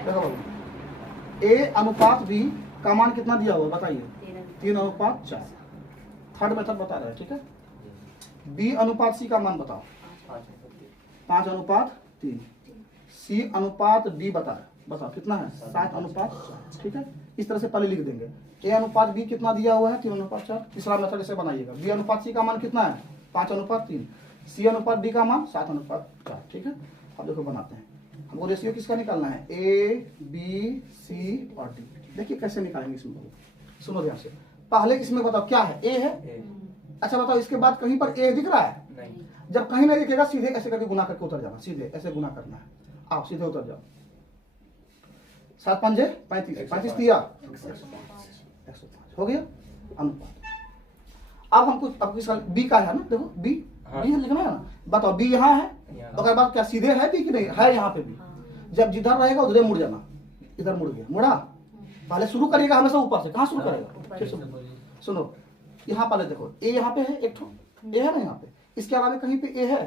देखो बाबू, ए अनुपात बी का मान कितना दिया हुआ बताइए, 3:4। थर्ड मेथड बता रहे हैं, ठीक है। बी अनुपात सी का मान बताओ, 5:3। सी अनुपात डी बताओ कितना है, 7:4, ठीक है। इस तरह से पहले लिख देंगे। ए अनुपात बी कितना दिया हुआ है 3:4। तीसरा मेथड ऐसे बनाइएगा, बी अनुपात सी का मान कितना है 5:3, सी अनुपात डी का मान 7:4, ठीक है। अब देखो बनाते हैं, हमको रेशियो किसका निकालना है, ए बी सी और डी। देखिए कैसे निकालेंगे इसमें, सुनो ध्यान से। पहले इसमें बताओ क्या है, ए है। अच्छा बताओ इसके बाद कहीं पर ए दिख रहा है नहीं। जब कहीं नहीं दिखेगा सीधे ऐसे करके गुना करके उतर जाना, सीधे ऐसे गुना करना है, आओ सीधे उतर जाओ। 7 5 35, 35 दिया 105 हो गया अनुपात। अब हमको अब किसका बी का है ना, देखो बी बी लिखना है ना। बताओ बी यहाँ है, उसके बाद क्या सीधे है बी कि नहीं है, यहाँ पे भी। जब जिधर रहेगा उधर मुड़ जाना, इधर मुड़ गया, मुड़ा। पहले शुरू करिएगा हमेशा ऊपर से, कहाँ शुरू करेगा, सुनो यहाँ पहले देखो ए यहाँ पे है, एक ठो ए है ना यहाँ पे, इसके अलावा कहीं पे ए है,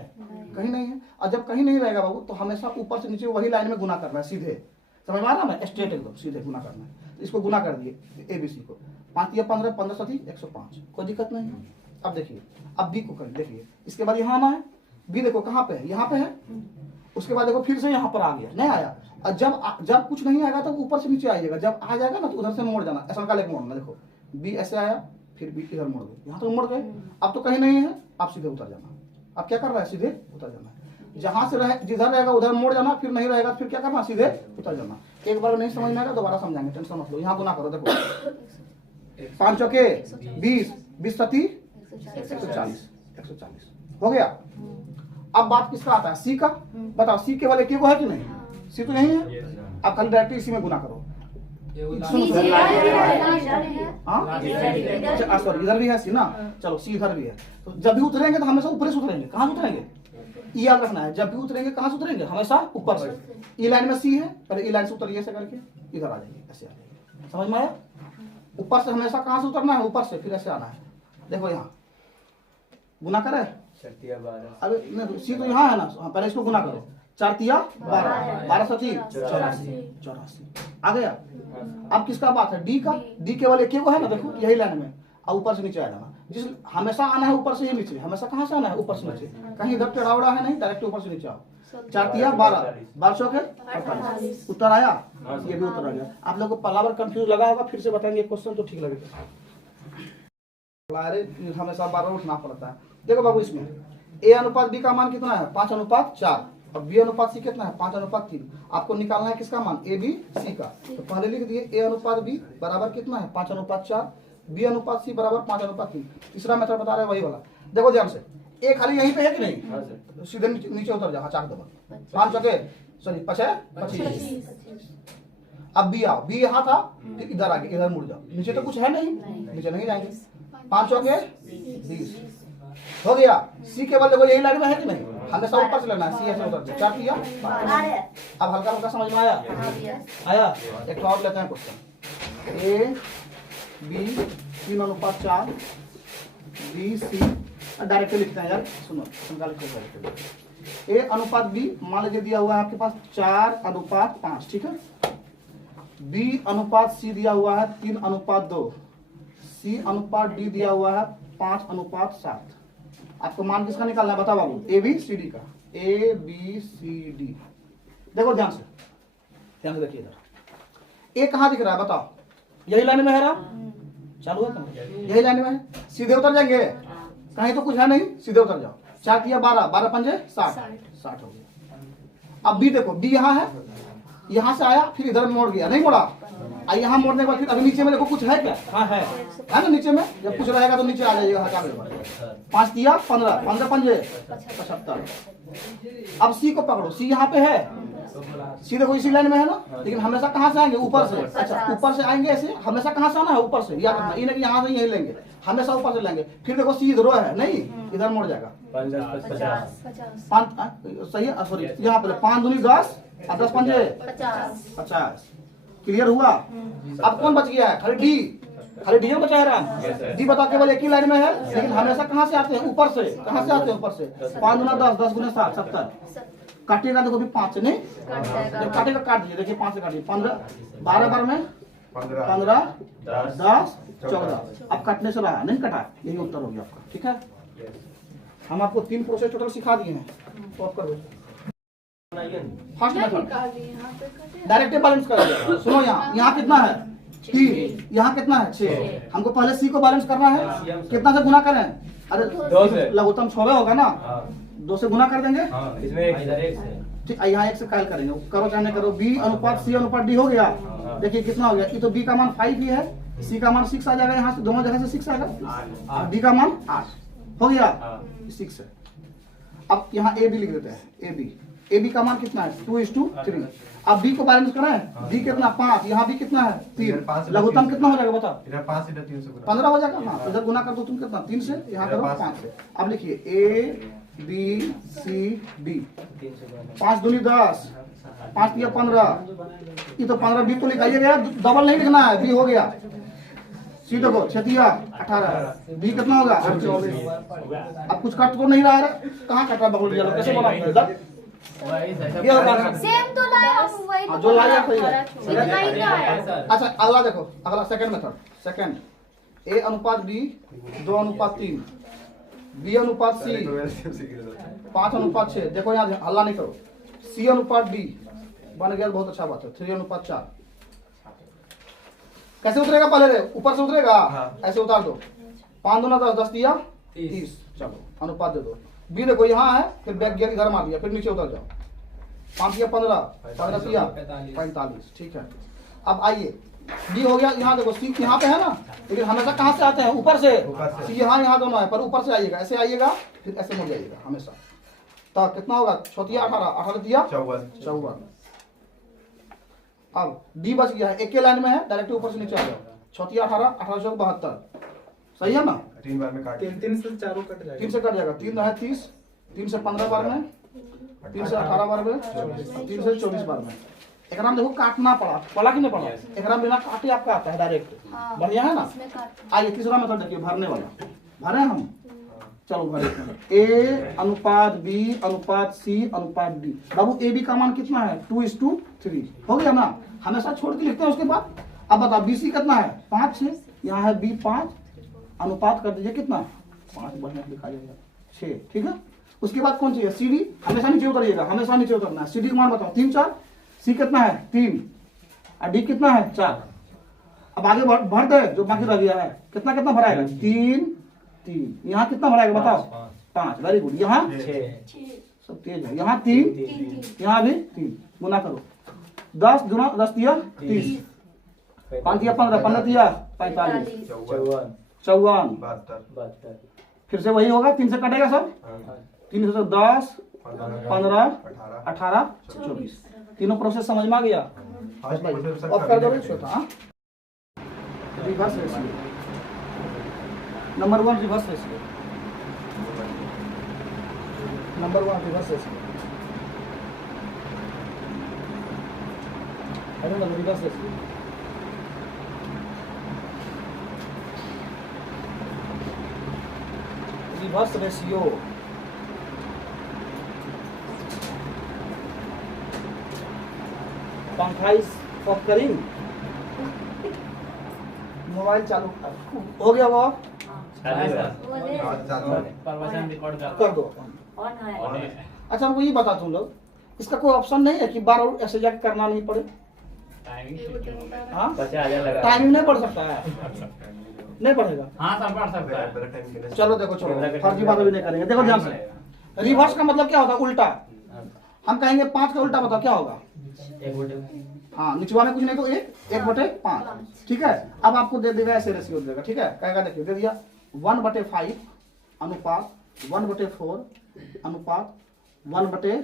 कहीं नहीं है। और जब कहीं नहीं रहेगा बाबू तो हमेशा ऊपर से नीचे वही लाइन में गुना करना है, सीधे समझ में आ रहा है, स्ट्रेट एकदम सीधे गुना करना है। इसको गुना कर दिए ए बी सी को, 5 या 15, 15 7 105, कोई दिक्कत नहीं है। अब देखिए, अब बी को कर देखिए, इसके बाद यहाँ आना है, बी देखो कहाँ पे है, यहाँ पे है। उसके बाद देखो फिर से यहाँ पर आ गया, नहीं आया। और जब कुछ नहीं आएगा तब ऊपर से नीचे आइएगा, जब आ जाएगा ना तो उधर से मोड़ जाना, ऐसा लेके मोड़ना। देखो बी ऐसे आया, फिर बी इधर मुड़ गए, यहाँ तो मुड़ गए। अब तो कहीं नहीं है, आप सीधे उतर जाना। अब क्या कर रहा है, सीधे उतर जाना है। जहां से रहे जिधर रहेगा उधर मोड़ जाना, फिर नहीं रहेगा फिर क्या करना, सीधे उतर जाना। एक बार नहीं समझ में आएगा दोबारा समझाएंगे, टेंशन मत लो। यहाँ गुना करो, देखो 5 चौके 20, 20 सती 140 हो गया। अब बात किसका आता है, सी का। बताओ सी के वाले को है कि नहीं, सी तो नहीं है। अब कल डायरेक्ट इसी में गुना करो। सॉरी इधर भी है सी ना, चलो सी इधर भी है। तो जब भी उतरेंगे तो हमेशा ऊपर से उतरेंगे। कहाँ से उतरेंगे, ये याद रखना है, जब भी उतरेंगे कहाँ से उतरेंगे, हमेशा ऊपर से। ई लाइन में सी है, पहले ई लाइन से उतरिए ऐसे करके, इधर आ जाइए, ऐसे आ जाइए, समझ में आया। ऊपर से हमेशा कहाँ से उतरना है, ऊपर से, फिर ऐसे आना है। देखो यहाँ गुना करे, अब सी तो यहाँ है ना, पहले इसको गुना करो, 4 तिया 12, 12 सती 84 आ गया। अब किसका बात है, डी का। डी केवल एक को है ना, देखो यही लाइन में, और ऊपर से नीचे आ जाना। जिस हमेशा आना है ऊपर से ही नीचे, हमेशा कहाँ से आना है, ऊपर से नीचे। कहीं इधर टेढ़ा है नहीं, डायरेक्ट ऊपर से नीचे आओ। 4 तिया 12, 12 चौके 48 उत्तर आया, ये भी उत्तर आ गया। आप लोग को पहला बार कंफ्यूज लगा होगा, फिर से बताएंगे क्वेश्चन तो ठीक लगेगा। हमेशा 12 उठना पड़ता है। देखो बाबू इसमें ए अनुपात बी का मान कितना है, 5:4 और बी अनुपात सी कितना है, 5:3। आपको निकालना है किसका मान, ए बी सी का। तो पहले लिख दिए ए अनुपात बी बराबर कितना है 5:4, बी अनुपात सी बराबर 5:3। तीसरा मेथड बता रहे हैं वही वाला। देखो ध्यान से, ए खाली यहीं पे है कि नहीं, तो सीधे नीचे उतर जाओ, चाक दबा 5 चौके सॉरी 25। अब बी आओ, बी यहाँ था फिर इधर आगे, इधर मुड़ जाओ, नीचे तो कुछ है नहीं, नीचे नहीं जाएंगे। 5 हो गए 20 हो गया। सी केवल देखो यही लाइन में है कि नहीं, हमेशा ऊपर से लेना है, सी ऐसे उधर 4 किया। अब हल्का हल्का समझ में आया आया। एक तो और लेते हैं question, A B 3:4 B C, directly लिखते हैं यार, सुनो ए अनुपात बी, मान लीजिए दिया हुआ है आपके पास 4:5, ठीक है। बी अनुपात सी दिया हुआ है 3:2, सी अनुपात डी दिया हुआ है 5:7। आपको मान किसका निकालना है बताओ बाबू, ए बी सी डी का, ए बी सी डी। देखो ध्यान से देखिए इधर ए कहाँ दिख रहा है बताओ, यही लाइन में है ना, चालू है तो यही लाइन में है, सीधे उतर जाएंगे, कहीं तो कुछ है नहीं, सीधे उतर जाओ। 4 किया 12, 12 पंजे 60 हो गया। अब बी देखो, बी यहाँ है, यहाँ से आया फिर इधर मोड़ गया, नहीं मोड़ा, यहाँ मोड़ने के बाद फिर अभी नीचे में देखो कुछ है क्या, हाँ है ना नीचे में, जब कुछ रहेगा तो नीचे आ जाइएगा, हटा देगा। 5 किया 15, 15 पंजे 75। अब सी को पकड़ो, सी यहाँ पे है, सी देखो इसी लाइन में है ना, लेकिन हमेशा कहाँ से आएंगे, ऊपर से। अच्छा ऊपर से आएंगे ऐसे, हमेशा कहाँ से आना है, ऊपर से, याद रखना, ये यहाँ से यही लेंगे, हमेशा ऊपर से लेंगे। फिर देखो सी इधर है नहीं, इधर मुड़ जाएगा 5, सही है, सॉरी यहाँ पे 5 दूनी 10 और 10 पंजे 50। क्लियर हुआ। अब कौन बच गया है, खाली डी, खाली डी बचा है राम। डी बता केवल एक ही लाइन में है, लेकिन हमेशा कहाँ से आते हैं, ऊपर से। कहाँ से आते हैं, ऊपर से। 5 गुना 10, 10 गुना 60, 70। काटिएगा देखो भी 5 से नहीं, जब काटेगा काट दीजिए, देखिए 5 से काटिए, 15 12 बार में 15 10 14। अब काटने से रहा नहीं कटा, यही उत्तर हो गया आपका, ठीक है। हम आपको 3 प्रोसेस टोटल सिखा दिए हैं, तो आप करो। फर्स्ट मेथड डायरेक्ट बैलेंस कर दिया। सुनो यहाँ कितना है 3, यहाँ कितना है 6। हमको पहले सी को बैलेंस करना है, कितना से गुना करें, अरे 2 से लघुत्तम 6 होगा ना, 2 से गुना कर देंगे, इसमें इधर 1 से, ठीक है। यहाँ 1 से कायल करेंगे, करो चाहे करो। बी अनुपात सी अनुपात डी हो गया, देखिए कितना हो गया, ये तो बी का मान 5 ही है, सी का मान 6 आ जाएगा, यहाँ से दोनों जगह से 6 आएगा, डी का मान 8 हो गया, 6 है। अब यहाँ ए बी लिख देते हैं, ए बी का मान कितना है 2:3। अब बी को बैलेंस कराएं, बी कितना 5, यहाँ भी कितना है 3, लघुत्तम कितना हो जाएगा बताओ, इधर 5 इधर 3 से 15 हो जाएगा। हाँ इधर गुना कर दो तुम, कितना 3 से, यहाँ करो 5 से। अब लिखिए ए बी सी डी, 5 दूनी 10, 5 दिया 15, ये तो 15 बी तो लिखाइएगा, डबल नहीं लिखना है, बी हो गया। सी देखो 6 18, बी कितना होगा 24। अब कुछ कट तो नहीं रहा है, कहाँ कट रहा है बगल, कैसे बोला ये होगा सेम तो लाया हम, वही तो जो लाया सही है। अच्छा अगला देखो, अगला सेकंड मेथड, सेकंड ए अनुपात बी 2:3, बी अनुपात सी 5:6। देखो यहाँ हल्ला नहीं करो, सी अनुपात डी बन गया, बहुत अच्छा बात है, 3:4। कैसे उतरेगा, पहले ऊपर से उतरेगा, ऐसे उतार दो, 5 दूना 10, 10 दिया 30। चलो अनुपात दे दो। बी देखो यहाँ है, फिर बैक गियर इधर मार दिया, फिर नीचे उतर जाओ, 5 दिया 15, 15 दिया 45, ठीक है। अब आइए बी हो गया, यहाँ देखो सी यहाँ पे है ना, लेकिन हमेशा कहाँ से आते हैं, ऊपर से। सी यहाँ दोनों है, पर ऊपर से आइएगा, ऐसे आइएगा फिर ऐसे मुड़ जाइएगा हमेशा। तो कितना होगा 6 दिया 18, 18 दिया 54। अब डी बच गया है, एक के लाइन में है, डायरेक्ट ऊपर से नीचे आ जाओ, 6 दिया 18, 18 72, सही है ना। 3 बार में काट, 3 से चारों कट जाएगा, 3 से कट जाएगा, 3 है 30, 3 से 15 बार में, 3 से 18 बार में, 3 से 24 बार में। एक नाम देखो काटना पड़ा कि नहीं पड़ा, एक नाम बिना काटे आपका आता है डायरेक्ट, बढ़िया है ना। आइए तीसरा मेथड देखिए, भरने वाला, भरे हम, चलो भरे। ए अनुपात बी अनुपात सी अनुपात डी। बाबू ए बी का मान कितना है 2:3 हो गया ना, हमेशा छोड़ के लिखते हैं उसके बाद। अब बताओ बी सी कितना है 5 6, यहाँ है बी 5, अनुपात कर दीजिए कितना 5, बढ़िया लिखा जाएगा 6, ठीक है। उसके बाद कौन चाहिए सी डी, हमेशा नीचे उतरिएगा, हमेशा नीचे उतरना है। सी डी का मान बताओ 3 4, सी कितना है 3 और डी कितना है 4। अब आगे भर दे जो बाकी रह गया है, कितना कितना भराएगा 3 3, यहाँ कितना भराएगा बताओ 5, वेरी गुड। यहाँ 6, सब तेज है, यहाँ 3, यहाँ भी 3, गुना करो 10 गुना 10 दिया 30, 5 दिया 15, 15 दिया 45, 54, फिर से वही होगा, 3 से कटेगा सब, 3 से 10, 15, 18, 24। तीनों प्रोसेस समझ में आ गया? ऑफ कर दो रेशियो था। Reverse ratio number 1, reverse ratio number 1, reverse ratio. Reverse ratio reverse ratio पंखा इस ऑफ करेंगे, मोबाइल चालू हो गया वो प्रवचन रिकॉर्ड कर दो। ऑन है। अच्छा हमको ये बता तुम लोग, इसका कोई ऑप्शन नहीं है कि बार ऐसे जाके करना नहीं पड़े? हाँ टाइमिंग नहीं पड़ सकता है? नहीं पड़ेगा? हाँ सर पढ़ सकता है। चलो देखो, चलो फर्जी बात भी नहीं करेंगे। देखो ध्यान से, रिवर्स का मतलब क्या होता है? उल्टा। हम कहेंगे 5 का उल्टा बताओ क्या होगा? हाँ, निचवा में कुछ नहीं तो 1/5। ठीक है, अब आपको दे देगा ऐसे रेशियो देगा। ठीक है, कहेगा देखिए दे दिया 1/5 अनुपात 1/4 अनुपात 1/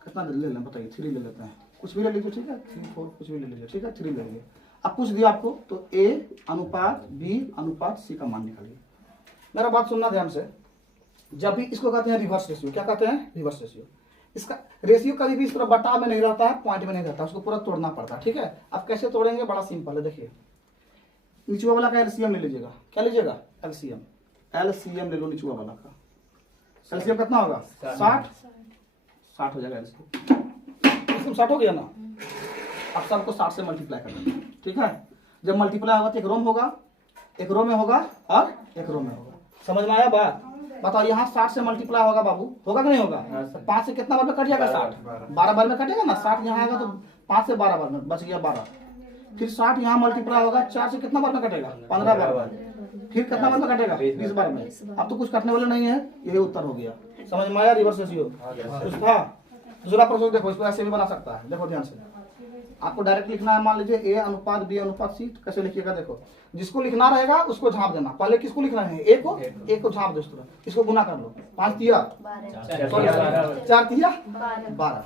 कितना ले लें बताइए? 3 ले लेते हैं, कुछ भी ले लीजिए। ठीक है, 3, 4 कुछ भी ले लीजिए। ठीक है, 3 ले लीजिए। अब पूछ दिया आपको तो A अनुपात B अनुपात C का मान निकालिए। मेरा बात सुनना ध्यान से, जब भी इसको कहते हैं रिवर्स रेशियो। क्या कहते हैं? Reverse ratio. इसका रेशियो कभी भी इस तरह बटा में नहीं रहता है, पॉइंट में नहीं रहता, उसको पूरा तोड़ना पड़ता है। ठीक है, अब कैसे तोड़ेंगे? बड़ा सिंपल है, देखिए निचुआ वाला का एलसीएम ले लीजिएगा। क्या लीजिएगा? एलसीएम। एलसीएम ले लो निचुआ वाला का। एलसीएम कितना होगा? 60 हो जाएगा एलसीएम। 60 हो गया ना? अब सबको 60 से मल्टीप्लाई करना। ठीक है, जब मल्टीप्लाई होगा तो एक रो में होगा, एक रो में होगा और एक रो में होगा। समझ में आया बात? बताओ, यहाँ 60 से मल्टीप्लाई होगा बाबू, होगा कि नहीं होगा? 5 से कितना बार में कट जाएगा? 60। 12 बार में कटेगा ना। 60 यहाँ आएगा तो 5 से 12 बार में बच गया 12। फिर 60 यहाँ मल्टीप्लाई होगा 4 से कितना बार में कटेगा? 15 बार में। फिर कितना बार में कटेगा? 20 बार में। अब तो कुछ कटने वाले नहीं है, यही उत्तर हो गया। समझ में आया? रिवर्स रेशियो था। दूसरा प्रोसेस देखो, इसको ऐसे भी बना सकता है। देखो ध्यान से, आपको डायरेक्ट लिखना है। मान लीजिए A अनुपात B अनुपात C, कैसे लिखिएगा? देखो, जिसको लिखना रहेगा उसको झाप देना। पहले किसको लिखना है? A को झाप दो इस तरह। इसको गुना कर लो, 5 तिया 4 तिया 12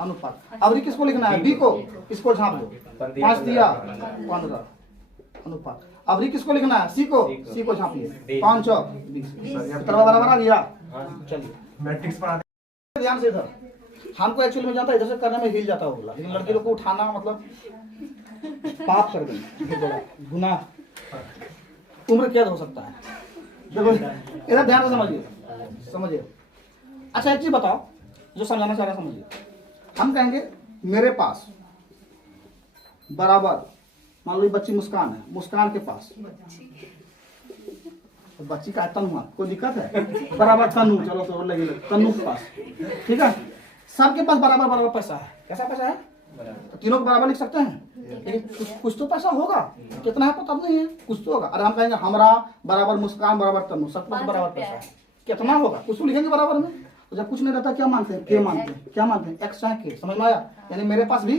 अनुपात। अब ये किसको लिखना है? B को, इसको झाप दो, 5 तिया 15 अनुपात। अब ये किसको लिखना है? C को झापिए, 5 चौक 20। बराबर आ गया? चलिए मैट्रिक्स पढ़ा ध्यान से। इधर हमको एक्चुअली में जाता है, इधर से करने में हिल जाता होगा, लेकिन लड़की लोग को उठाना मतलब पाप कर देना, गुनाह, उम्र कैद हो सकता है। देखो इधर ध्यान से समझिए। अच्छा एक चीज बताओ, जो समझाना चाह रहा समझिए। हम कहेंगे मेरे पास बराबर, मान लो बच्ची मुस्कान है, मुस्कान के पास बच्ची का तनु, कोई दिक्कत है? बराबर तनु, चलो तो लगे तनु के पास। ठीक है, सबके पास बराबर पैसा है। कैसा पैसा है? तो तीनों को बराबर लिख सकते हैं, लेकिन कुछ तो पैसा होगा। कितना है पता नहीं है, कुछ तो होगा। अरे हम कहेंगे हमरा बराबर मुस्कान बराबर तनु, सबके पास बराबर पैसा है, कितना होगा? कुछ तो लिखेंगे बराबर में। तो जब कुछ नहीं रहता क्या मानते हैं? के मानते हैं। क्या मानते हैं? एक्स चाहे के। समझ में आया? यानी मेरे पास भी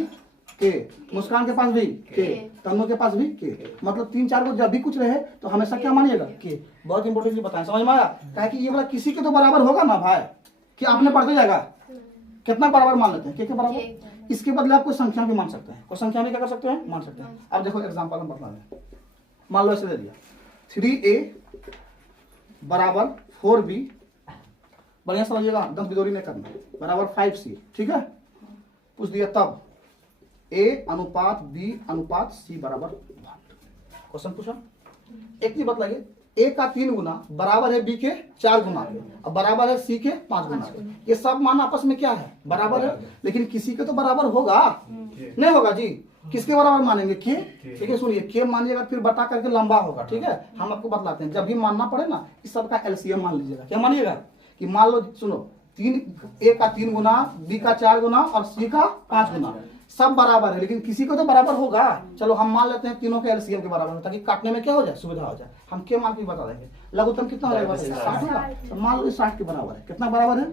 के, मुस्कान के पास भी के, तनु के पास भी के। मतलब 3-4 को जब भी कुछ रहे तो हमेशा क्या मानिएगा? के। बहुत इंपोर्टेंट चीज बताएं। समझ में आया? कहे कि ये वाला किसी के तो बराबर होगा ना भाई, कि आपने पढ़ते जाएगा। कितना बराबर मान लेते हैं? के बराबर। इसके बदले आप कोई संख्या भी मान सकते हैं। कोई संख्या भी क्या कर सकते हैं? मान सकते हैं। अब देखो एग्जांपल हम बता दें। मान लो ऐसे दे दिया 3A बराबर 4B, बढ़िया समझिएगा, एकदम बिदोरी नहीं करना, बराबर 5C। ठीक है, पूछ दिया तब A अनुपात B अनुपात C बराबर 1। क्वेश्चन पूछा, एक चीज बतलाइए, A का 3 गुना बराबर है B के 4 गुना के, अब बराबर है C के 5 गुना के। ये सब मान आपस में क्या है? बराबर है। लेकिन किसी के तो बराबर होगा, नहीं होगा जी? किसके बराबर मानेंगे? के। ठीक है, सुनिए, के मानिएगा फिर बटा करके लंबा होगा। ठीक है, हम आपको बतलाते हैं, जब भी मानना पड़े ना, इस सब का एलसीएम मान लीजिएगा। क्या मानिएगा? कि मान लो सुनो, A का 3 गुना, B का 4 गुना और C का 5 गुना, सब बराबर है, लेकिन किसी को तो बराबर होगा। चलो हम मान लेते हैं तीनों के एलसीएम के बराबर है, ताकि काटने में क्या हो जाए? सुविधा हो जाए। हम के मान के बता देंगे। लघुत्तम कितना हो जाएगा? 60 होगा। तो मान लो 60 के बराबर है। कितना बराबर है?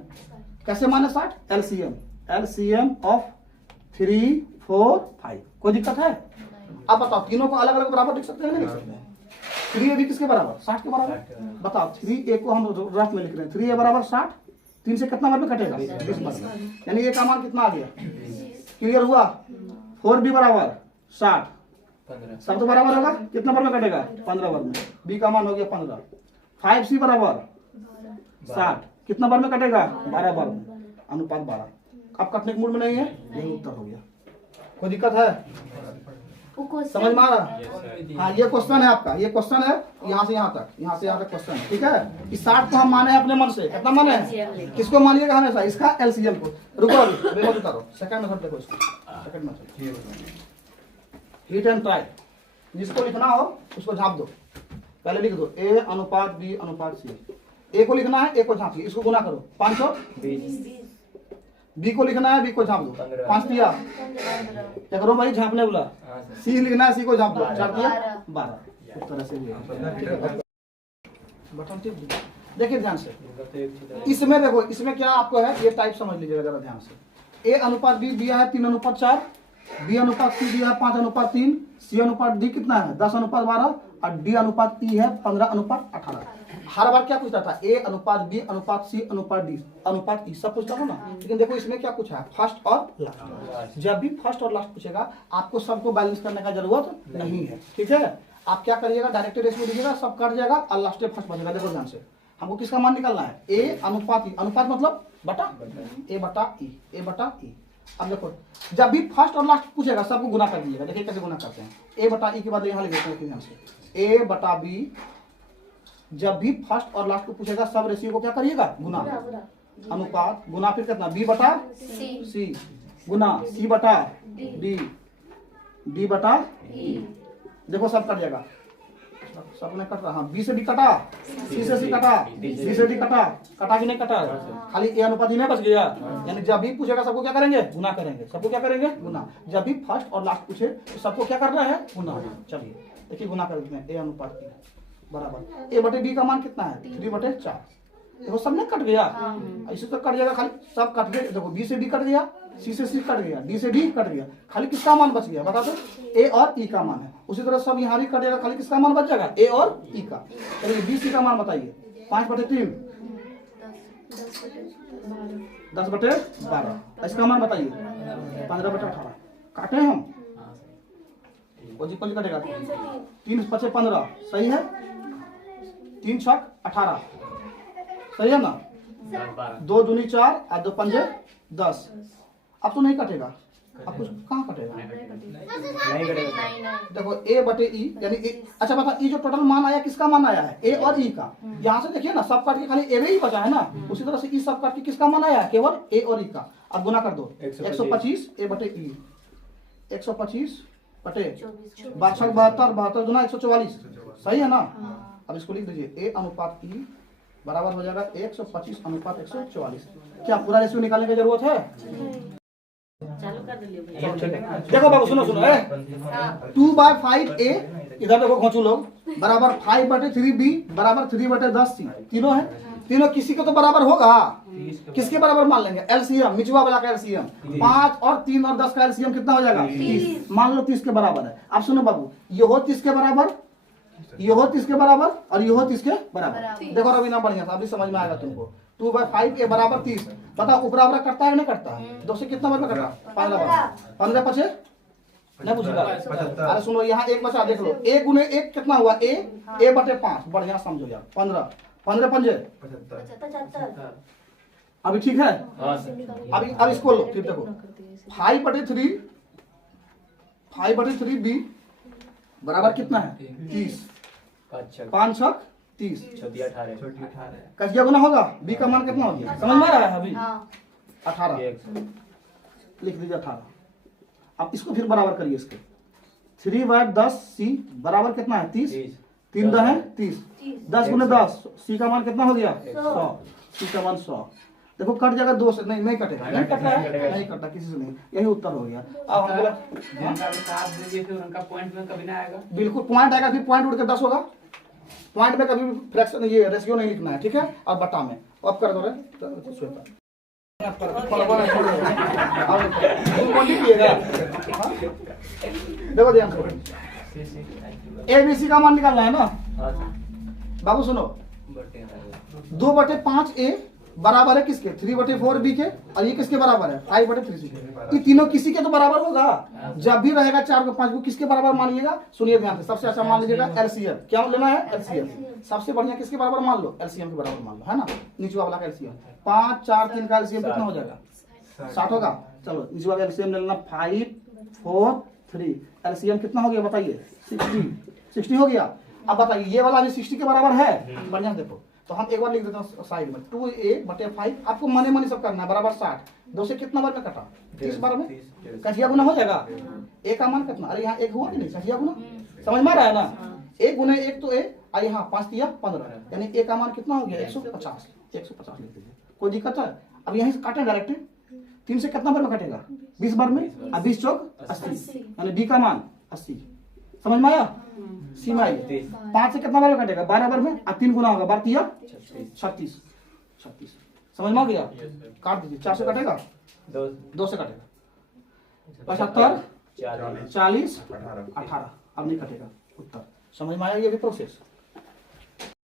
कैसे माने 60? LCM of 3, 4, 5। कोई दिक्कत है? अब बताओ, तीनों को अलग अलग बराबर लिख सकते हैं नहीं लिख सकते हैं? 3A भी किसके बराबर? 60 के बराबर। बताओ 3A को हम रफ में लिख रहे हैं, 3A बराबर 60, 3 से कितना बार में कटेगा? 20 बार में। यानी ये का मान कितना आ गया? क्लियर हुआ? 4b बराबर 60, सब तो बराबर होगा, कितना बार में कटेगा? 15 बार में। b का मान हो गया 15। 5c बराबर 60, कितना बार में कटेगा? 12 बार में। अनुपात 12। अब कटने के मूड में नहीं है, यही उत्तर हो गया। कोई दिक्कत है? समझ में आ रहा? हाँ, ये क्वेश्चन है आपका, ये क्वेश्चन है यहाँ से यहाँ तक, यहाँ से यहाँ तक क्वेश्चन है, ठीक है। इस 60 को हम माने हैं अपने मन से, कितना माने हैं? किसको मानिएगा हमेशा? इसका एलसीएम को। रुको अभी मत उतारो, सेकंड मेथड देखो इसको, second method heat and try. जिसको लिखना हो उसको झाँप दो, पहले लिख दो a अनुपात b अनुपात c। a को लिखना है, a को झाँप लिया, इसको गुना करो 520। b को लिखना है, b को झाँप दो 5 दिया, क्या करो भाई? झाँपने बोला। c लिखना है, c को झाँप दो 4 दिया 12। इस तरह से बटन टिप दो। देखिए ध्यान से, इसमें देखो, इसमें क्या आपको है ये टाइप समझ लीजिएगा जरा ध्यान से। a अनुपात b दिया है 3 अनुपात 4, b अनुपात c दिया है 5 अनुपात 3, c अनुपात d कितना है 10 अनुपात 12 और d अनुपात e है 15 अनुपात 18। हर बार क्या पूछता था? a अनुपात b अनुपात c अनुपात d अनुपात e सब पूछता था ना। लेकिन देखो इसमें क्या पूछा है? फर्स्ट और लास्ट। जब भी फर्स्ट और लास्ट पूछेगा आपको सबको बैलेंस करने का जरूरत नहीं है, ठीक है। आप क्या करिएगा? डायरेक्ट रेशियो लीजिएगा, सब कट जाएगा और लास्ट में फर्स्ट बचेगा। देखो ध्यान से, हमको किसका मान निकालना है? a अनुपात e, अनुपात मतलब बटा, a बटा e, a बटा e। अब देखो जब भी फर्स्ट और लास्ट पूछेगा सबको गुना कर दीजिएगा। देखिए कैसे गुना करते हैं। a बटा e के बाद यहाँ लिख देते हैं ध्यान से, a बटा b। जब भी फर्स्ट और लास्ट को पूछेगा सब रेशियो को क्या करिएगा? गुना। अनुपात गुना फिर कितना? b बटा c गुना c बटा d, d बटा e। देखो सब कट जाएगा, सब ने कट रहा। हाँ, b से d कटा, c से c कटा, d से d कटा, कटा कि नहीं कटा? खाली a अनुपात ही नहीं बच गया। यानी जब भी पूछेगा सबको क्या करेंगे? गुना करेंगे। सबको क्या करेंगे? गुना। जब भी फर्स्ट और लास्ट पूछे तो सबको क्या करना है? गुना। चलिए देखिए गुना कर देते हैं। a अनुपात e बराबर a बटे b का मान कितना है? 3 बटे 4। देखो सब ने कट गया, इसी तो कट जाएगा, खाली सब कट गए। देखो b से b कट गया, c से c कट गया, d से d कट गया, खाली किसका मान बच गया? बता दो, a और e का मान है। उसी तरह सब यहाँ भी कटेगा, खाली किसका मान बच जाएगा? a और e का। चलिए b c का मान बताइए। 5 बटे 3 10 बटे 12। इसका मान बताइए 15 बटे 18। काटे हम कोई कटेगा 3 5 15, सही है। 3 6 18, सही है ना। 2 दूनी 4 और 2 पंजे 10। अब तो नहीं कटेगा, अब कुछ कहाँ कटेगा? देखो a बटे e यानी अच्छा बता, e जो टोटल मान आया किसका मान आया है? a और e का। यहाँ से देखिए ना सब काट के खाली a ही बचा है ना। उसी तरह से e सब काट के किसका मान आया है? केवल a और e का। अब गुना कर दो 125 a बटे e, 125 बटे 62 72 गुना 144, सही है ना। अब इसको लिख दीजिए a अनुपात e बराबर हो जाएगा 125 अनुपात 144। क्या पूरा रेशियो निकालने की जरूरत है? देखो बाबू सुनो 2/5 a, इधर देखो खोचू लोग, बराबर 5 बटे 3b बराबर 3 बटे 10 c। तीनों है, तीनों किसी को तो बराबर होगा। किसके बराबर मान लेंगे? एलसीएम, मिचुआ वाला का एलसीएम। 5 और 3 और 10 का एलसीएम कितना हो जाएगा? 30। मान लो 30 के बराबर है। अब सुनो बाबू, ये हो 30 के बराबर, ये हो 30 के बराबर और ये हो 30 के बराबर। देखो रवीना बढ़िया था, अभी समझ में आएगा तुमको। 2/5 a बराबर 30। पता ऊपरा ऊपरा करता है नहीं करता? 2 से कितना बार में कटा? 15 पचे नहीं पूछेगा। अरे सुनो यहाँ एक बचा, देख लो a गुने 1 कितना हुआ? a बटे 5। बढ़िया समझो यार। 15 पंजे 75। अभी ठीक है। अभी इसको लो, फिर देखो 5 बटे 3 b बराबर कितना है? 30। 5 6 30, कजिया गुना होगा। b का मान कितना हो गया? समझ में आ रहा है अभी? 18 लिख दीजिए 18। अब इसको फिर बराबर करिए इसके। 3/10 c बराबर कितना है? 30। 3 10 है 30। 10 गुने 10, c का मान कितना हो गया? 100। c का मान 100। देखो कट जाएगा 2 से, नहीं कटेगा, नहीं कटा है, नहीं कटा किसी से नहीं। यही उत्तर हो गया। अब हम बोला उनका पॉइंट में कभी ना आएगा। बिल्कुल पॉइंट आएगा, फिर पॉइंट उड़ के 10 होगा। पॉइंट में कभी भी फ्रैक्शन ये रेशियो नहीं लिखना है, ठीक है। और बटा में अब कर दो रे देखो ध्यान से, एबीसी का मान निकालना है ना बाबू। सुनो 2/5 a बराबर है किसके 3/4 बी के, और ये किसके बराबर है 5/3 सी के। ये तीनों किसी के तो बराबर होगा। जब भी रहेगा 4 को 5 को किसके बराबर मानिएगा, सुनिए ध्यान से, सबसे अच्छा मान लीजिएगा एलसीएम। क्या लेना है एलसीएम, सबसे बढ़िया किसके बराबर मान लो, एलसीएम के बराबर मान लो, है ना। नीचे वाला का एलसीएम 5 4 3 का एलसीएम कितना हो जाएगा 60 होगा। चलो नीचे वाला एलसीएम ले लेना 5 4 3, एलसीएम कितना हो गया बताइए 60 हो गया। अब बताइए ये वाला भी 60 के बराबर है, बढ़िया से देखो। तो हम एक बार लिख देते हैं साइड में 2a/5, आपको मने मने सब करना है, बराबर 60। 2 से कितना बार में कटा 30 बार में, कटिया गुना हो जाएगा। a का मान कितना, अरे यहाँ 1 हुआ कि नहीं, कटिया गुना समझ में आ रहा है ना। 1 गुने 1 तो a, और यहाँ 5 दिया 15, यानी a का मान कितना हो गया 150 लिख दीजिए, कोई दिक्कत है। अब यहीं से काटे डायरेक्ट, 3 से कितना बार में कटेगा 20 बार में, अब 20 चौक 80, यानी b का मान 80, समझ में आया। सी में आई 5 से कितना बार में कटेगा 12 बार में, अब 3 गुना होगा 12 36, समझ में आ गया। काट दीजिए, 4 से कटेगा 2 से कटेगा 75 40 18, अब नहीं कटेगा उत्तर। समझ में आया ये भी प्रोसेस।